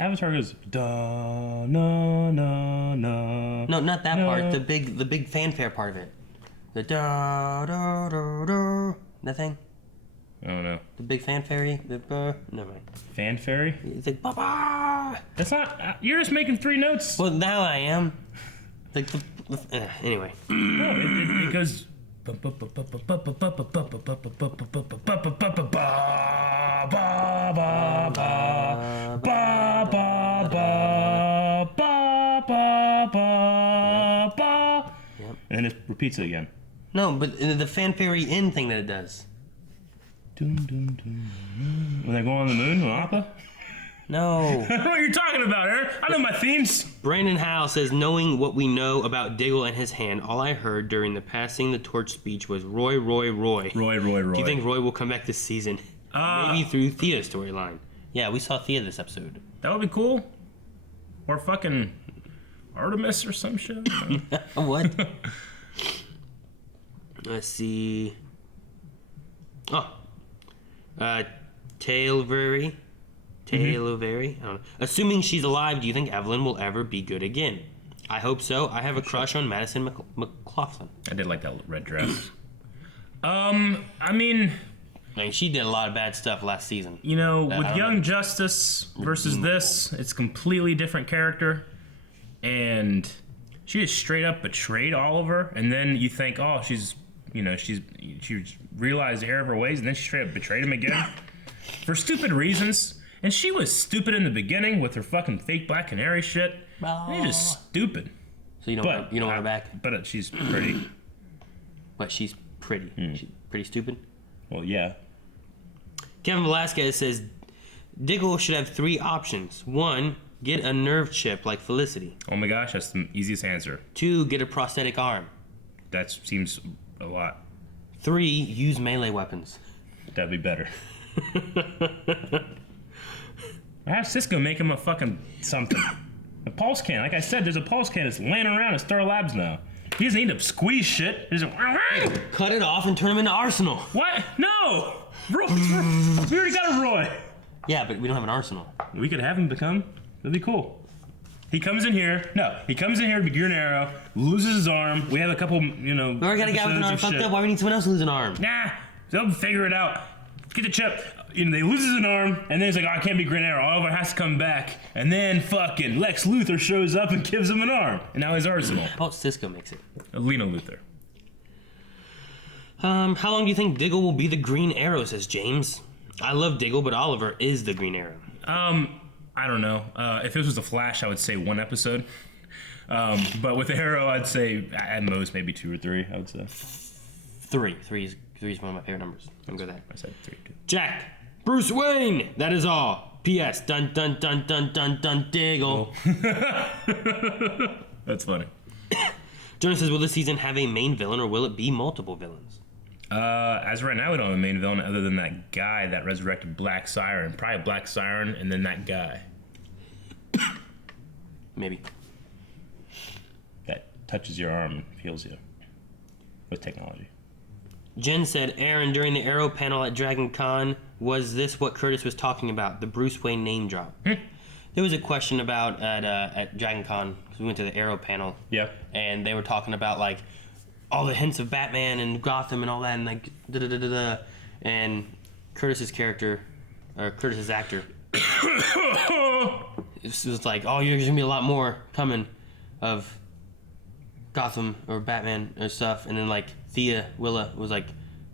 Avatar goes da na na na. No, not that part. The big fanfare part of it. The da da da da. That thing. I don't know. The big fanfare. Never mind. Fanfare? It's like ba ba. That's not. You're just making 3 notes. Well, now I am. Like anyway. No, it goes. And then it repeats it again. No, but the fanfare end thing that it does. When they go on the moon, Appa? No. I don't know what you're talking about, Aaron. I know my themes. Brandon Howe says, knowing what we know about Diggle and his hand, all I heard during the passing the torch speech was Roy. Roy. Do you think Roy will come back this season? Maybe through Thea's storyline. Yeah, we saw Thea this episode. That would be cool. Or fucking Artemis or some shit. What? Let's see. Oh. Tailvery. I don't know. Assuming she's alive, do you think Evelyn will ever be good again? I hope so. I have a crush on Madison McLaughlin. I did like that red dress. I mean, she did a lot of bad stuff last season. You know, with Young Justice versus this, it's a completely different character. And she just straight up betrayed Oliver. And then you think, oh, she realized the error of her ways. And then she straight up betrayed him again for stupid reasons. And she was stupid in the beginning with her fucking fake Black Canary shit. She's just stupid. So you don't want her back? But she's pretty. But she's pretty. She's pretty stupid? Well, yeah. Kevin Velasquez says, Diggle should have 3 options. 1, get a nerve chip like Felicity. Oh my gosh, that's the easiest answer. 2, get a prosthetic arm. That seems a lot. 3, use melee weapons. That'd be better. Have Cisco make him a fucking something. A pulse can. Like I said, there's a pulse can that's laying around at Star Labs now. He doesn't need to squeeze shit. He just cut it off and turn him into Arsenal. What? No! We already got a Roy. Yeah, but we don't have an Arsenal. We could have him become. That'd be cool. He comes in here. No, he comes in here to be Green Arrow, loses his arm. We have a couple, We already got a guy with an arm fucked up. Why do we need someone else to lose an arm? Nah, they'll figure it out. Get the chip. They loses an arm, and then he's like, oh, I can't be Green Arrow. Oliver has to come back. And then fucking Lex Luthor shows up and gives him an arm. And now he's Arsenal. How about Cisco makes it? Lena Luthor. How long do you think Diggle will be the Green Arrow, says James? I love Diggle, but Oliver is the Green Arrow. I don't know. If this was The Flash, I would say 1 episode. But with Arrow, I'd say at most maybe 2 or 3, I would say. 3. 3 is one of my favorite numbers. I'm good with that. I said 3 too. Jack. Bruce Wayne. That is all. P.S. Dun dun dun dun dun dun Diggle. That's funny. Jonas says, will this season have a main villain or will it be multiple villains? As of right now, we don't have a main villain other than that guy that resurrected Black Siren. Probably Black Siren and then that guy. Maybe. That touches your arm and heals you with technology. Jen said, Aaron, during the Arrow panel at Dragon Con, was this what Curtis was talking about? The Bruce Wayne name drop. There was a question about at Dragon Con, because we went to the Arrow panel. Yeah. And they were talking about, like, all the hints of Batman and Gotham and all that, and, like, da-da-da-da-da. And Curtis's character, or Curtis's actor, it was like, oh, there's going to be a lot more coming of Gotham or Batman or stuff. And then, like, Thea Willa was like,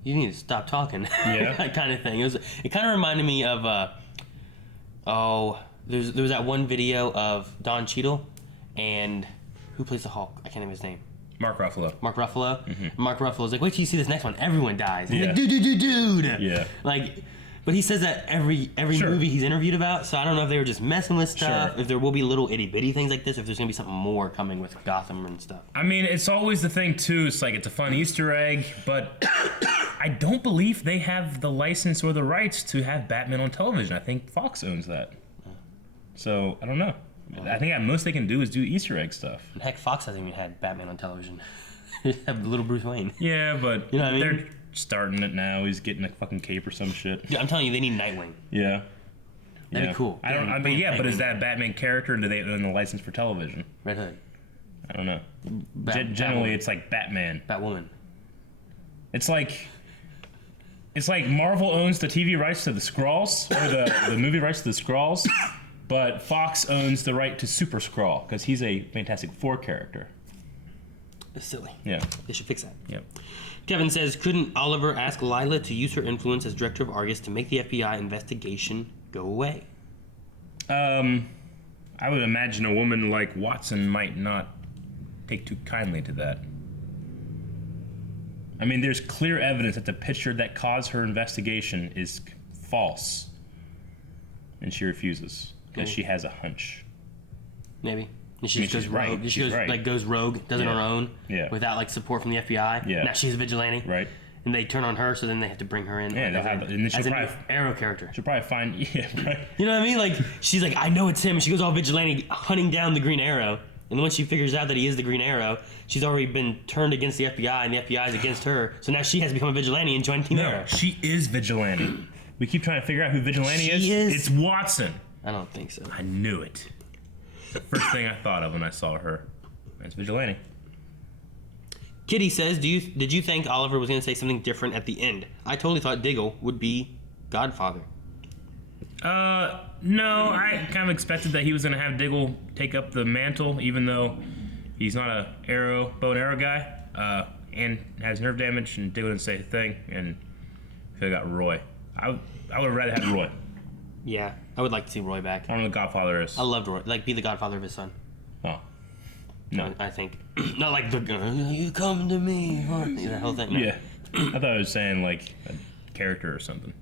you need to stop talking. Yeah. That kind of thing. It kind of reminded me of, there was that one video of Don Cheadle and who plays the Hulk? I can't remember his name. Mark Ruffalo. Mm-hmm. Mark Ruffalo's like, wait till you see this next one. Everyone dies. And Yeah. he's like, dude. Yeah. Like, but he says that every Sure. movie he's interviewed about. So I don't know if they were just messing with stuff, Sure. if there will be little itty bitty things like this, if there's gonna be something more coming with Gotham and stuff. I mean, it's always the thing too. It's like it's a fun Easter egg, but I don't believe they have the license or the rights to have Batman on television. I think Fox owns that. So I don't know. I think at most they can do is do Easter egg stuff. And heck, Fox hasn't even had Batman on television. They have little Bruce Wayne. Yeah, but you know what I mean? They're starting it now. He's getting a fucking cape or some shit. Yeah, I'm telling you, they need Nightwing. Yeah. That'd be cool. But is that Batman character, or do they own the license for television? Red Hood. I don't know. Generally, it's like Batman. Batwoman. It's like Marvel owns the TV rights to the Skrulls, or the movie rights to the Skrulls, but Fox owns the right to Super Skrull, because he's a Fantastic Four character. It's silly. Yeah. They should fix that. Yep. Kevin says, couldn't Oliver ask Lila to use her influence as director of Argus to make the FBI investigation go away? I would imagine a woman like Watson might not take too kindly to that. I mean, there's clear evidence that the picture that caused her investigation is false. And she refuses, because she has a hunch. Maybe. And she goes rogue. Right. She goes rogue, does it on her own, without like support from the FBI. Yeah. Now she's a vigilante. Right. And they turn on her, so then they have to bring her in. Yeah, they'll have, and then she'll probably Arrow character. She'll probably find, yeah, right. You know what I mean? Like she's like, I know it's him. And she goes all vigilante, hunting down the Green Arrow, And once she figures out that he is the Green Arrow, she's already been turned against the FBI, and the FBI is against her. So now she has become a vigilante and joined Team Arrow. She is vigilante. We keep trying to figure out who vigilante is. It's Watson. I don't think so. I knew it. It's the first thing I thought of when I saw her. It's vigilante. Kitty says, did you think Oliver was going to say something different at the end? I totally thought Diggle would be Godfather. No, I kind of expected that he was going to have Diggle take up the mantle, even though he's not a bow and arrow guy, and has nerve damage, and Diggle didn't say a thing, and I could have got Roy. I would have rather had Roy. Yeah, I would like to see Roy back. I don't know what Godfather is. I loved Roy. Like, be the Godfather of his son. Oh. No. I think. Not like the, you come to me, that whole thing. No. Yeah. I thought it was saying, like, a character or something.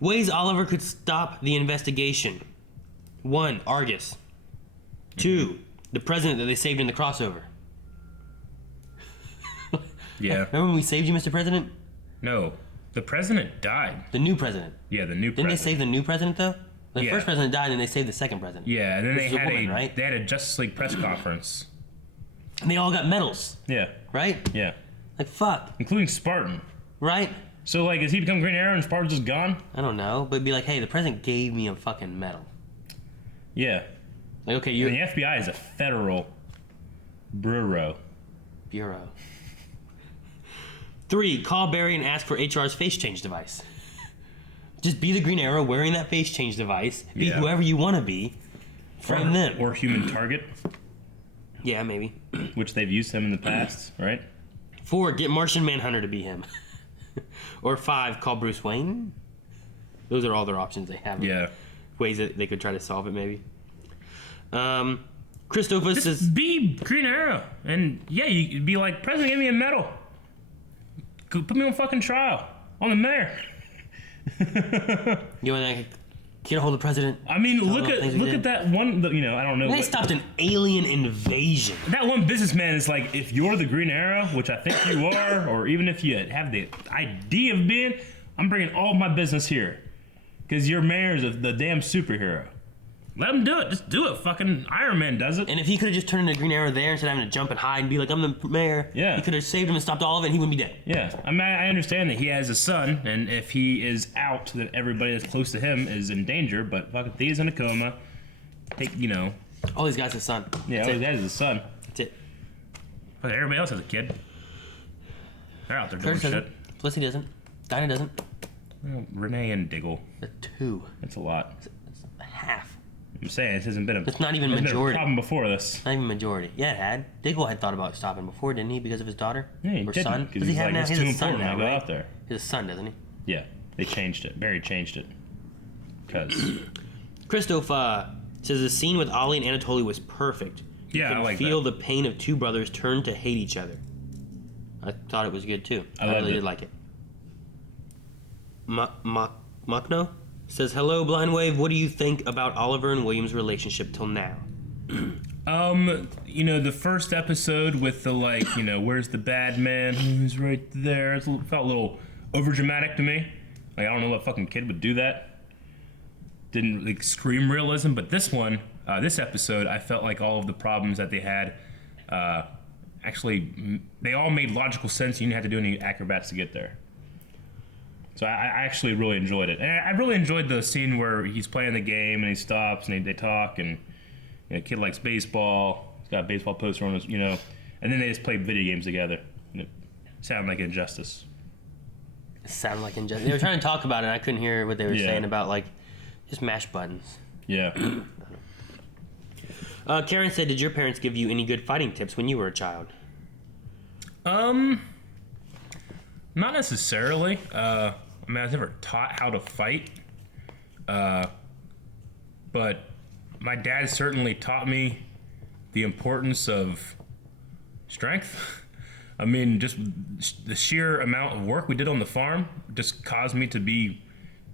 Ways Oliver could stop the investigation. 1. Argus. 2. The president that they saved in the crossover. Yeah. Remember when we saved you, Mr. President? No. The president died. The new president. Yeah, the new president. Didn't they save the new president, though? The first president died, and they saved the second president. Yeah, and then they had right? they had a Justice League press conference. And they all got medals. Yeah. Right? Yeah. Like, fuck. Including Spartan. Right? So, like, has he become Green Arrow and Spartan's just gone? I don't know, but it'd be like, hey, the president gave me a fucking medal. Yeah. Like, okay, you. The FBI is a federal bureau. 3. Call Barry and ask for HR's face change device. Just be the Green Arrow wearing that face change device. Be whoever you want to be. From them. Or Human Target. Yeah, maybe. Which they've used him in the past, right? 4. Get Martian Manhunter to be him. Or 5. Call Bruce Wayne. Those are all their options they have. Yeah. Ways that they could try to solve it, maybe. Christopher says... be Green Arrow. And, yeah, you'd be like, President, give me a medal. Put me on fucking trial. On the mayor. You want to get a hold of the president? I mean, look at that one, I don't know. They stopped an alien invasion. That one businessman is like, if you're the Green Arrow, which I think you are, or even if you have the idea of being, I'm bringing all of my business here. Because your mayor is the damn superhero. Let him do it. Just do it. Fucking Iron Man does it. And if he could have just turned into Green Arrow there instead of having to jump and hide and be like, I'm the mayor. Yeah. He could have saved him and stopped all of it and he wouldn't be dead. Yeah. I mean, I understand that he has a son, and if he is out, that everybody that's close to him is in danger, but fucking Thea's in a coma. All these guys have a son. Yeah, all these guys is a son. That's it. But everybody else has a kid. They're out there doing shit. Felicity doesn't. Dinah doesn't. Well, Renee and Diggle. 2. That's a lot. It's half. I'm saying it hasn't been It's not even majority. Been a problem before this. Not even majority. Yeah, it had. Diggle had thought about stopping before, didn't he? Because of his daughter? Yeah, he or didn't, son? because he's like, it's too important to go out there. He has a son, doesn't he? Yeah, they changed it. Barry changed it. Because Christoph says the scene with Ollie and Anatoly was perfect. You I like feel the pain of two brothers turn to hate each other. I thought it was good too. I really did like it. Makno says, hello, Blind Wave. What do you think about Oliver and William's relationship till now? The first episode with the, where's the bad man? Who's right there? It felt a little overdramatic to me. Like, I don't know what fucking kid would do that. Didn't, scream realism, but this one, this episode, I felt like all of the problems that they had, actually, they all made logical sense. You didn't have to do any acrobats to get there. So I actually really enjoyed it. And I really enjoyed the scene where he's playing the game and he stops and they talk and kid likes baseball. He's got a baseball poster on his, and then they just played video games together. And it sounded like injustice. It sounded like injustice. They were trying to talk about it and I couldn't hear what they were saying about, just mash buttons. Yeah. Karen said, did your parents give you any good fighting tips when you were a child? Not necessarily. I was never taught how to fight. But my dad certainly taught me the importance of strength. I mean, just the sheer amount of work we did on the farm just caused me to be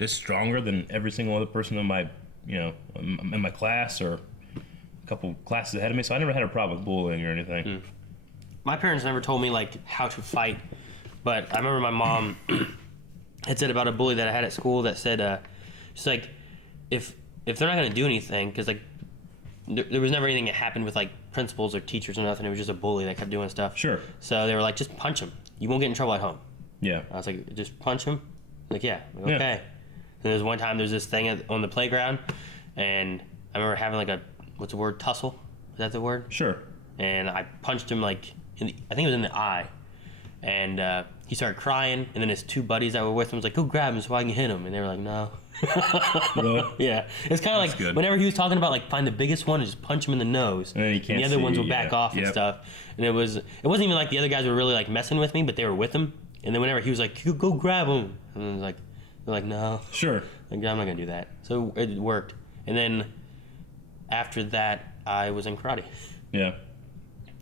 just stronger than every single other person in my, in my class or a couple classes ahead of me. So I never had a problem with bullying or anything. My parents never told me how to fight. But I remember my mom had said about a bully that I had at school that said, she's like, if they're not going to do anything, because there was never anything that happened with principals or teachers or nothing. It was just a bully that kept doing stuff. Sure. So they were like, just punch him. You won't get in trouble at home. Yeah. I was like, just punch him? Like, yeah. Okay. Yeah. And there's one time there's this thing on the playground, and I remember having like a, what's the word, tussle? Is that the word? Sure. And I punched him like, I think it was in the eye. And he started crying, and then his two buddies that were with him was like, go grab him so I can hit him. And they were like, no. Really? Yeah. It's kind of like good. whenever he was talking about like find the biggest one and just punch him in the nose. And then he can't the other see ones you, would back yeah. off and Yep. stuff. And it wasn't even like the other guys were really like messing with me, but they were with him. And then whenever he was like, go grab him. And I was like, they're like, no. Sure. Like, I'm not going to do that. So it worked. And then after that, I was in karate. Yeah.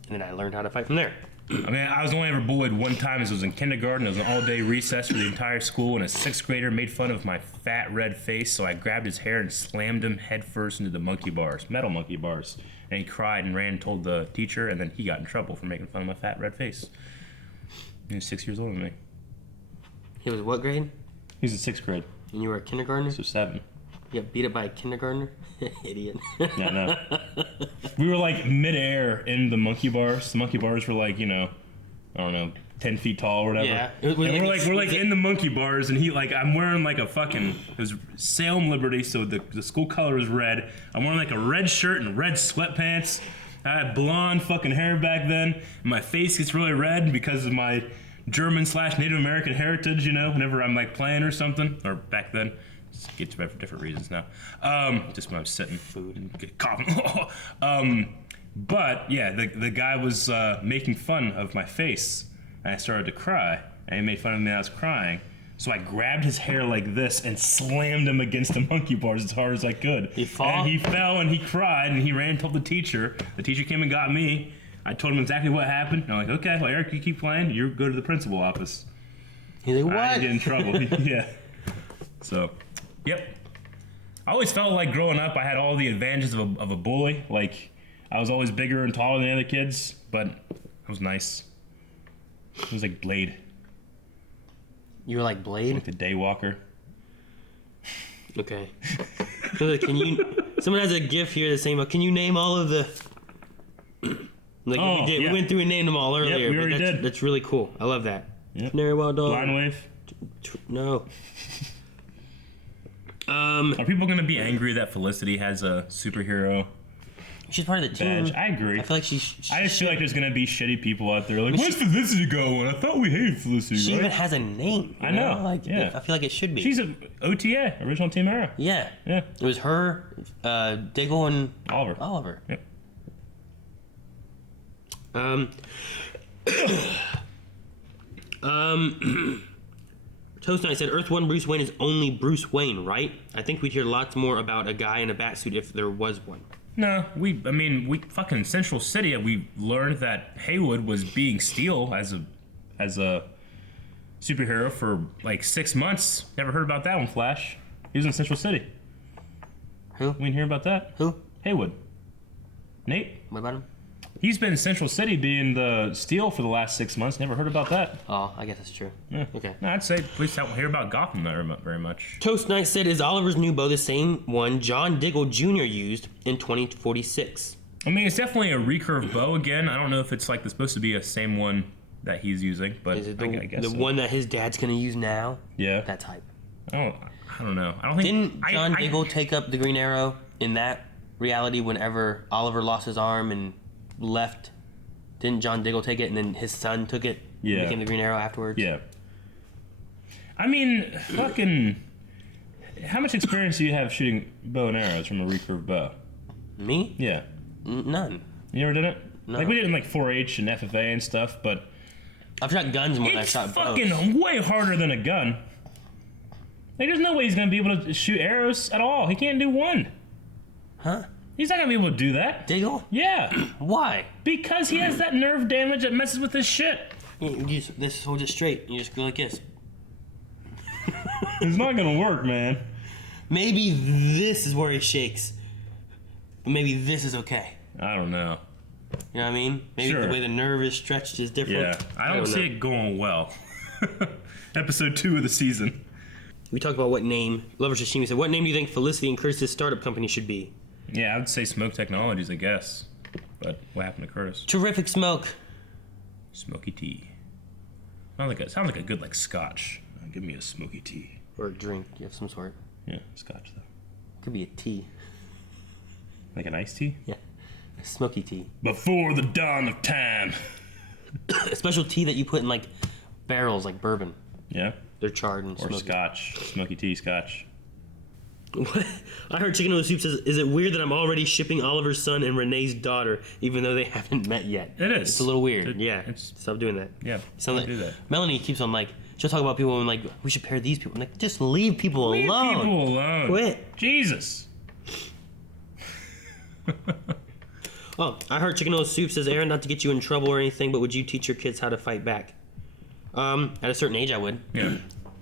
And then I learned how to fight from there. I mean, I was only ever bullied one time. It was in kindergarten. It was an all-day recess for the entire school, and a 6th grader made fun of my fat red face, so I grabbed his hair and slammed him headfirst into the monkey bars, metal monkey bars. And he cried and ran and told the teacher, and then he got in trouble for making fun of my fat red face. He was 6 years older than me. He was what grade? He was in 6th grade. And you were a kindergartner? So 7. You got beat up by a kindergartner? Idiot. Yeah, no. We were like midair in the monkey bars. The monkey bars were like, I don't know, 10 feet tall or whatever. Yeah. And we're like in the monkey bars, and I'm wearing like a fucking, it was Salem Liberty, so the school color is red. I'm wearing like a red shirt and red sweatpants. I had blonde fucking hair back then. And my face gets really red because of my German/Native American heritage, whenever I'm like playing or something, or back then. Get to bed for different reasons now. Just when I'm sitting, food and get coughing. But yeah, the guy was making fun of my face, and I started to cry. And he made fun of me when I was crying. So I grabbed his hair like this and slammed him against the monkey bars as hard as I could. He fell? And he fell and he cried and he ran and told the teacher. The teacher came and got me. I told him exactly what happened. And I'm like, okay, well, Eric, you keep playing. You go to the principal office. He's like, what? I didn't get in trouble. Yeah. So. Yep. I always felt like growing up I had all the advantages of a bully. Like, I was always bigger and taller than the other kids, but it was nice. It was like Blade. You were like Blade? Like the Daywalker. Okay. So can you... Someone has a GIF here that's saying, can you name all of the... Like we did. Yeah. We went through and named them all earlier. Yep, we already did. That's really cool. I love that. Yep. Narwhal dog. Line wave. No. Are people going to be angry that Felicity has a superhero She's part of the team. badge? I agree. I feel like I just feel like there's going to be shitty people out there like, where's Felicity going? I thought we hated Felicity, She right? even has a name. I know. Like, yeah. I feel like it should be. She's a OTA, original team era. Yeah. Yeah. It was her, Diggle, and Oliver. Yep. Toast Knight said, Earth 1 Bruce Wayne is only Bruce Wayne, right? I think we'd hear lots more about a guy in a bat suit if there was one. No, we fucking Central City, we learned that Haywood was being Steel as a superhero for like 6 months. Never heard about that one, Flash. He was in Central City. Who? We didn't hear about that. Who? Haywood. Nate? What about him? He's been in Central City being the Steel for the last 6 months. Never heard about that. Oh, I guess that's true. Yeah. Okay. No, I'd say please don't hear about Gotham very much. Toast Knight said, is Oliver's new bow the same one John Diggle Jr. used in 2046? I mean, it's definitely a recurve bow again. I don't know if it's like supposed to be the same one that he's using, but Is it I guess the so. one that his dad's going to use now? Yeah. That type. I don't know. I don't think... Didn't John Diggle take up the Green Arrow in that reality whenever Oliver lost his arm and left? Didn't John Diggle take it and then his son took it and became the Green Arrow afterwards? Yeah. I mean, fucking... How much experience do you have shooting bow and arrows from a recurve bow? Me? Yeah. None. You ever done it? No. Like, we did it in like 4-H and FFA and stuff, but... I've shot guns more than I've shot bows. It's fucking way harder than a gun. Like, there's no way he's gonna be able to shoot arrows at all. He can't do one. Huh? He's not gonna be able to do that. Diggle? Yeah. Why? Because he has that nerve damage that messes with his shit. You just hold it straight. You just go like this. It's not gonna work, man. Maybe this is where he shakes. But maybe this is okay. I don't know. You know what I mean? Maybe Sure. the way the nerve is stretched is different. Yeah. I don't see know. it going well. Episode 2 of the season. We talked about what name. Lover Sashimi said, what name do you think Felicity and Curtis's startup company should be? Yeah, I would say Smoke Technologies, I guess. But what happened to Curtis? Terrific smoke. Smoky tea. Sounds like a good like scotch. Give me a smoky tea. Or a drink of some sort. Yeah, scotch though. Could be a tea. Like an iced tea? Yeah. A smoky tea. Before the dawn of time. A special tea that you put in like barrels, like bourbon. Yeah. They're charred and or smoky. scotch. Smoky tea scotch. What? I heard Chicken Noodle Soup says, is it weird that I'm already shipping Oliver's son and Renee's daughter, even though they haven't met yet? It is. It's a little weird. Stop doing that. Yeah. Sound like, do that. Melanie keeps on like, she'll talk about people and like, we should pair these people. I'm like, just leave people alone. Leave people alone. Quit. Jesus. Oh, I heard Chicken Noodle Soup says, Aaron, not to get you in trouble or anything, but would you teach your kids how to fight back? At a certain age, I would. Yeah.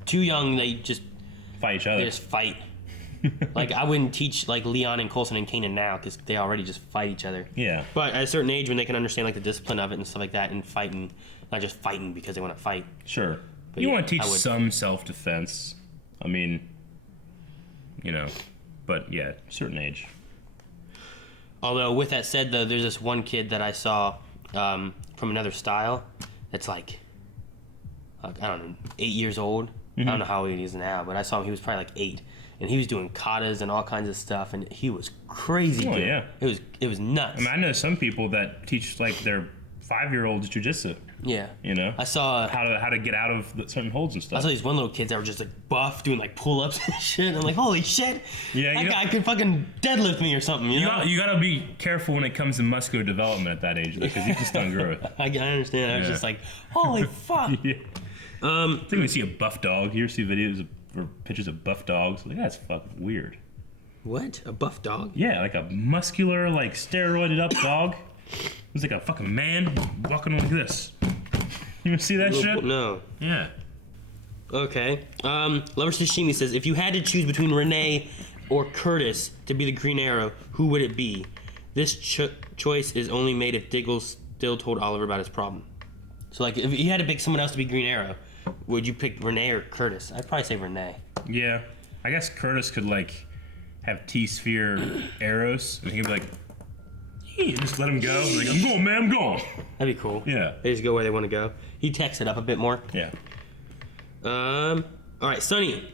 Too young, they just fight each other. They just fight. Like, I wouldn't teach like Leon and Coulson and Kanan now because they already just fight each other. Yeah. But at a certain age, when they can understand like the discipline of it and stuff like that, and fighting, not just fighting because they want to fight. Sure. But you yeah, want to teach I would. some self-defense. I mean, but yeah, certain age. Although, with that said, though, there's this one kid that I saw from another style that's like, I don't know, 8 years old. I don't know how old he is now, but I saw him, he was probably like 8. And he was doing katas and all kinds of stuff, and he was crazy good. Yeah. It was nuts. I mean, I know some people that teach like their 5-year-olds jujitsu. Yeah. I saw how to get out of certain holds and stuff. I saw these one little kids that were just like buff, doing like pull-ups and shit. I'm like, holy shit! Yeah, that guy could fucking deadlift me or something. You know? You gotta be careful when it comes to muscular development at that age, because you just don't grow it. I understand. I was just like, holy fuck. Yeah. I think when you see a buff dog, you ever see videos or pictures of buff dogs? Like, that's fucking weird. What? A buff dog? Yeah, like a muscular, like steroided up dog. It's like a fucking man walking like this. You ever see that shit? No. Yeah. Okay. Lover Sashimi says, if you had to choose between Renee or Curtis to be the Green Arrow, who would it be? This choice is only made if Diggle still told Oliver about his problem. So, like, if you had to pick someone else to be Green Arrow, would you pick Renee or Curtis? I'd probably say Renee. Yeah. I guess Curtis could, like, have T-sphere arrows, and he could be like, hey, just let him go. Like, I'm going, man, I'm going. That'd be cool. Yeah. They just go where they want to go. He texts it up a bit more. Yeah. All right, Sonny.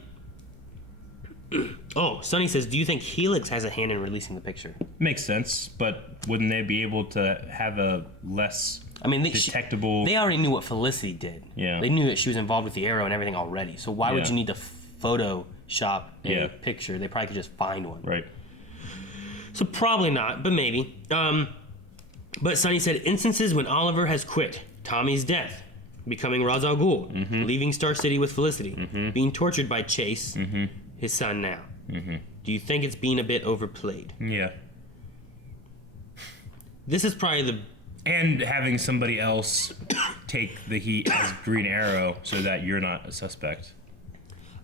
Sonny says, do you think Helix has a hand in releasing the picture? Makes sense, but wouldn't they be able to have a less detectable... They already knew what Felicity did. Yeah. They knew that she was involved with the arrow and everything already. So why would you need to Photoshop a picture? They probably could just find one. Right. So probably not, but maybe. But Sonny said, instances when Oliver has quit, Tommy's death, becoming Ra's al Ghul, leaving Star City with Felicity, being tortured by Chase, his son now. Do you think it's being a bit overplayed? Yeah. This is probably and having somebody else take the heat as Green Arrow so that you're not a suspect.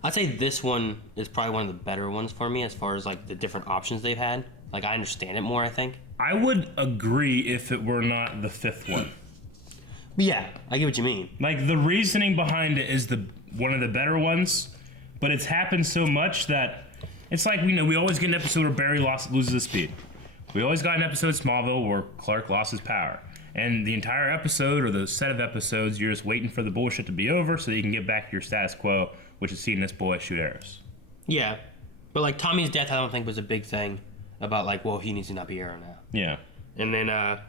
I'd say this one is probably one of the better ones for me as far as like the different options they've had. Like, I understand it more, I think. I would agree if it were not the 5th one. Yeah, I get what you mean. Like, the reasoning behind it is one of the better ones, but it's happened so much that it's like, we always get an episode where Barry loses his speed. We always got an episode of Smallville where Clark lost his power. And the entire episode, or the set of episodes, you're just waiting for the bullshit to be over so that you can get back to your status quo, which is seeing this boy shoot arrows. Yeah, but like Tommy's death, I don't think was a big thing about like, well, he needs to not be Arrow now. Yeah. And then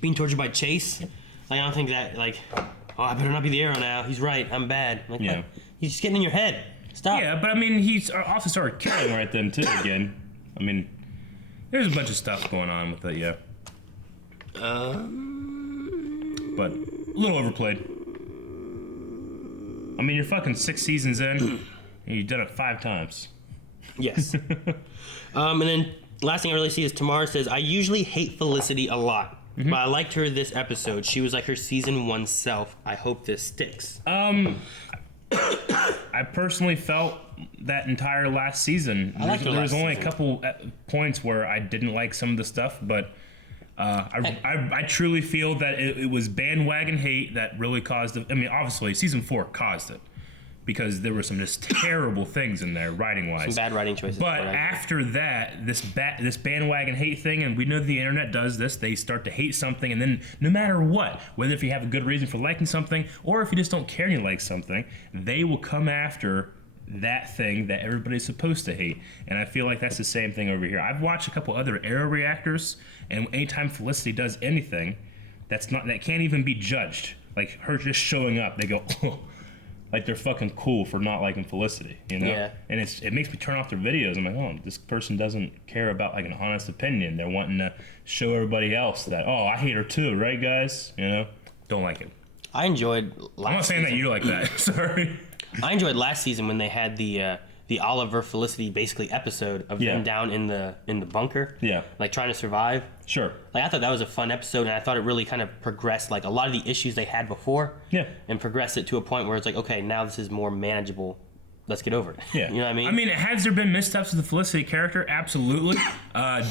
being tortured by Chase, like, I don't think that like, oh, I better not be the Arrow now. He's right. I'm bad. Like, yeah. What? He's just getting in your head. Stop. Yeah, but I mean, he's also started killing right then too again. I mean, there's a bunch of stuff going on with it, yeah. But a little overplayed. I mean, you're fucking 6 seasons in, and you've done it 5 times. Yes. And then last thing I really see is Tamara says, I usually hate Felicity a lot, but I liked her this episode. She was like her season 1 self. I hope this sticks. I personally felt that entire last season. There was only a couple points where I didn't like some of the stuff, but I truly feel that it was bandwagon hate that really caused it. I mean, obviously, season 4 caused it, because there were some just terrible things in there writing wise. Some bad writing choices. But after that, this bandwagon hate thing, and we know the internet does this, they start to hate something, and then no matter what, whether if you have a good reason for liking something, or if you just don't care and you like something, they will come after that thing that everybody's supposed to hate. And I feel like that's the same thing over here. I've watched a couple other Arrow reactors, and anytime Felicity does anything that can't even be judged, like her just showing up, they go, oh, like they're fucking cool for not liking Felicity, you know? Yeah. And it makes me turn off their videos. I'm like, oh, this person doesn't care about like an honest opinion. They're wanting to show everybody else that, oh, I hate her too, right, guys? You know? Don't like it. I enjoyed last I'm not saying season. that you're like that. Sorry. I enjoyed last season when they had the Oliver Felicity basically episode of them down in the bunker. Yeah. Like trying to survive. Sure. Like I thought that was a fun episode, and I thought it really kind of progressed like a lot of the issues they had before. Yeah. And progressed it to a point where it's like, okay, now this is more manageable. Let's get over it. Yeah. You know what I mean? I mean, has there been missteps with the Felicity character? Absolutely.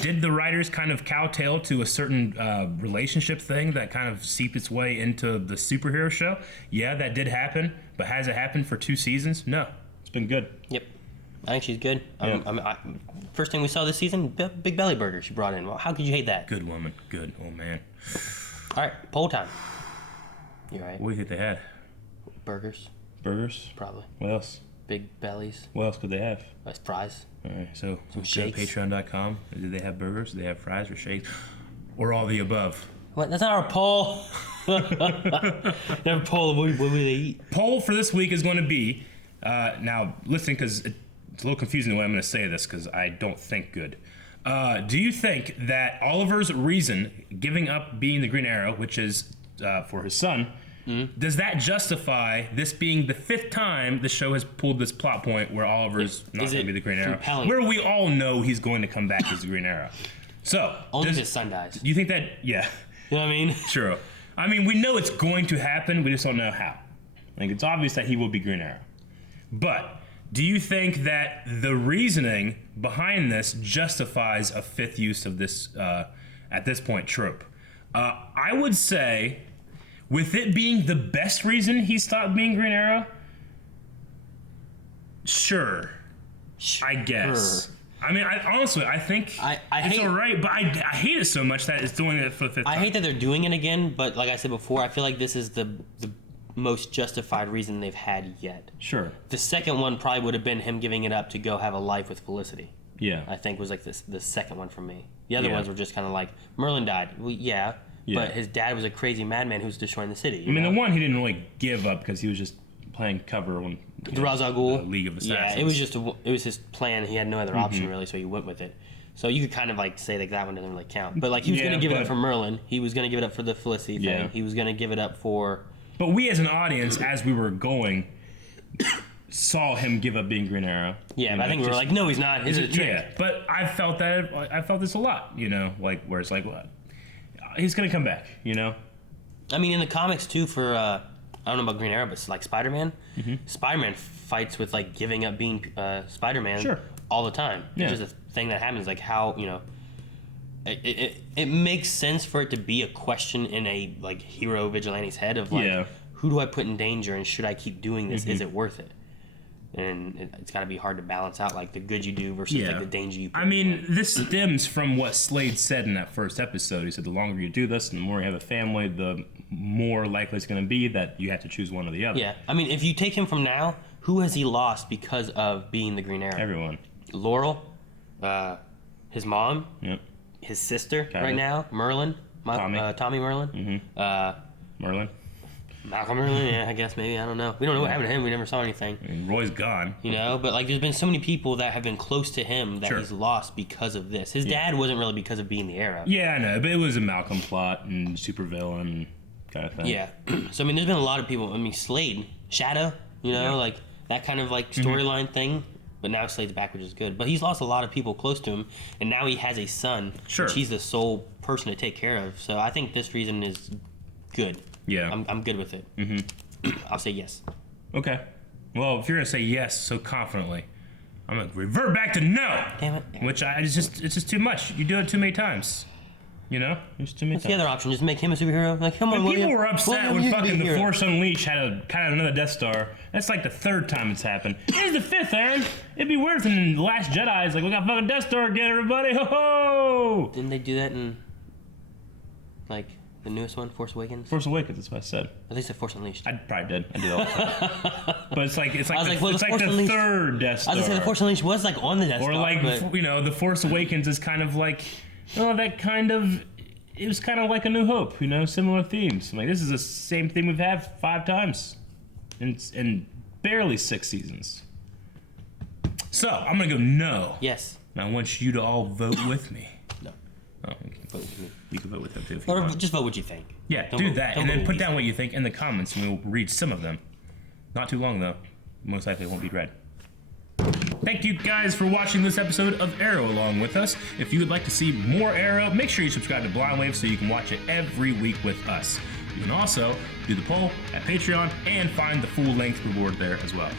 Did the writers kind of kowtow to a certain relationship thing that kind of seeped its way into the superhero show? Yeah, that did happen. But has it happened for 2 seasons? No. It's been good. Yep. I think she's good. First thing we saw this season, Big Belly Burger she brought in. Well, how could you hate that? Good woman. Good. Oh, man. All right, poll time. You all right? What do you think they had? Burgers. Burgers? Probably. What else? Big bellies. What else could they have? Fries. All right, so Some go to shakes. patreon.com. Did they have burgers? Did they have fries or shakes? Or all the above? What? That's not our poll. Never poll of what would they eat. Poll for this week is going to be, now listen, because it's a little confusing the way I'm going to say this because I don't think good. Do you think that Oliver's reason giving up being the Green Arrow, which is for his son, does that justify this being the 5th time the show has pulled this plot point where Oliver's not going to be the Green Arrow? Compelling? Where we all know he's going to come back as the Green Arrow. So Only if his son dies. You think that? Yeah. You know what I mean? True. I mean, we know it's going to happen. We just don't know how. Like, it's obvious that he will be Green Arrow. But do you think that the reasoning behind this justifies a 5th use of this, at this point, trope? I would say, with it being the best reason he stopped being Green Arrow, sure. I guess. I mean, honestly, I think it's all right, but I hate it so much that it's doing it for the 5th time. I hate that they're doing it again, but like I said before, I feel like this is the most justified reason they've had yet. Sure. The second one probably would have been him giving it up to go have a life with Felicity. Yeah. I think was like the second one for me. The other Yeah. ones were just kind of like, Merlin died. Well, yeah, Yeah. but his dad was a crazy madman who was destroying the city. I mean, the one he didn't really give up because he was just playing cover on The Ra's al Ghul. the League of Assassins. Yeah, it was just it was his plan. He had no other Mhm. option really, so he went with it. So you could kind of like say like that one doesn't really count. But like he was Yeah, going to give it up but- for Merlin. He was going to give it up for the Felicity thing. Yeah. He was going to give it up for. But we as an audience, as we were going, saw him give up being Green Arrow. Yeah, You but I know, think we were just- like, no, he's not. He's a trick. Yeah, but I felt this a lot, you know, like where it's like, what? He's gonna come back, you know. I mean, in the comics too, for I don't know about Green Arrow, but it's like Spider-Man. Spider-Man fights with like giving up being Spider-Man Sure. all the time. Yeah. It's just a thing that happens. Like how it makes sense for it to be a question in a like hero vigilante's head of like, Yeah. who do I put in danger and should I keep doing this? Mhm. Is it worth it? And it's got to be hard to balance out like the good you do versus Yeah. like the danger you put. I mean, this stems from what Slade said in that first episode. He said the longer you do this and the more you have a family, the more likely it's going to be that you have to choose one or the other. Yeah, I mean, if you take him from now, who has he lost because of being the Green Arrow? Everyone. Laurel, his mom, Yep. his sister Kinda. right now, Merlin, Tommy Merlin, Merlin. Malcolm Merlin, yeah, I guess maybe, I don't know. We don't know what happened to him, we never saw anything. I mean, Roy's gone. You know, but like there's been so many people that have been close to him that Sure. he's lost because of this. His dad wasn't really because of being the Arrow. Yeah, I know, but it was a Malcolm plot and supervillain kind of thing. Yeah. So I mean, there's been a lot of people. I mean, Slade, Shadow, you know, Yeah. like that kind of like Mhm. storyline thing. But now Slade's back, which is good. But he's lost a lot of people close to him, and now he has a son, Sure. which he's the sole person to take care of. So I think this reason is good. Yeah. I'm good with it. Mm-hmm. I'll say yes. Okay. Well, if you're gonna say yes so confidently, I'm gonna revert back to no. Damn it. Which it's just too much. You do it too many times. You know, there's too many. What's the other option? Just make him a superhero? Like, come on, When William. people were upset William, when you fucking be The hero. Force Unleashed had a kind of another Death Star. That's like the 3rd time it's happened. It's the 5th, Aaron. It'd be worse than The Last Jedi. It's like, we got fucking Death Star again, everybody. Ho ho! Didn't they do that in, like, the newest one, Force Awakens? Force Awakens, that's what I said. At least the Force Unleashed. I probably did. I do all the time. But it's like I was the, like, well, it's the like Force the Unleashed- 3rd Death Star. I was gonna say the Force Unleashed was like on the Death Or Star, like, but... you know, The Force Awakens is kind of like, that kind of, it was kind of like A New Hope, you know, similar themes. I'm like, this is the same thing we've had 5 times in barely 6 seasons. So, I'm gonna go no. Yes. And I want you to all vote with me. No. Oh, okay. Vote with me. You can vote with them too if you Or want. just vote what you think. Yeah, Don't do vote- that, don't and then vote put what down what you think in the comments, and we'll read some of them. Not too long, though. Most likely it won't be read. Thank you guys for watching this episode of Arrow along with us. If you would like to see more Arrow, make sure you subscribe to Blind Wave so you can watch it every week with us. You can also do the poll at Patreon and find the full-length reward there as well.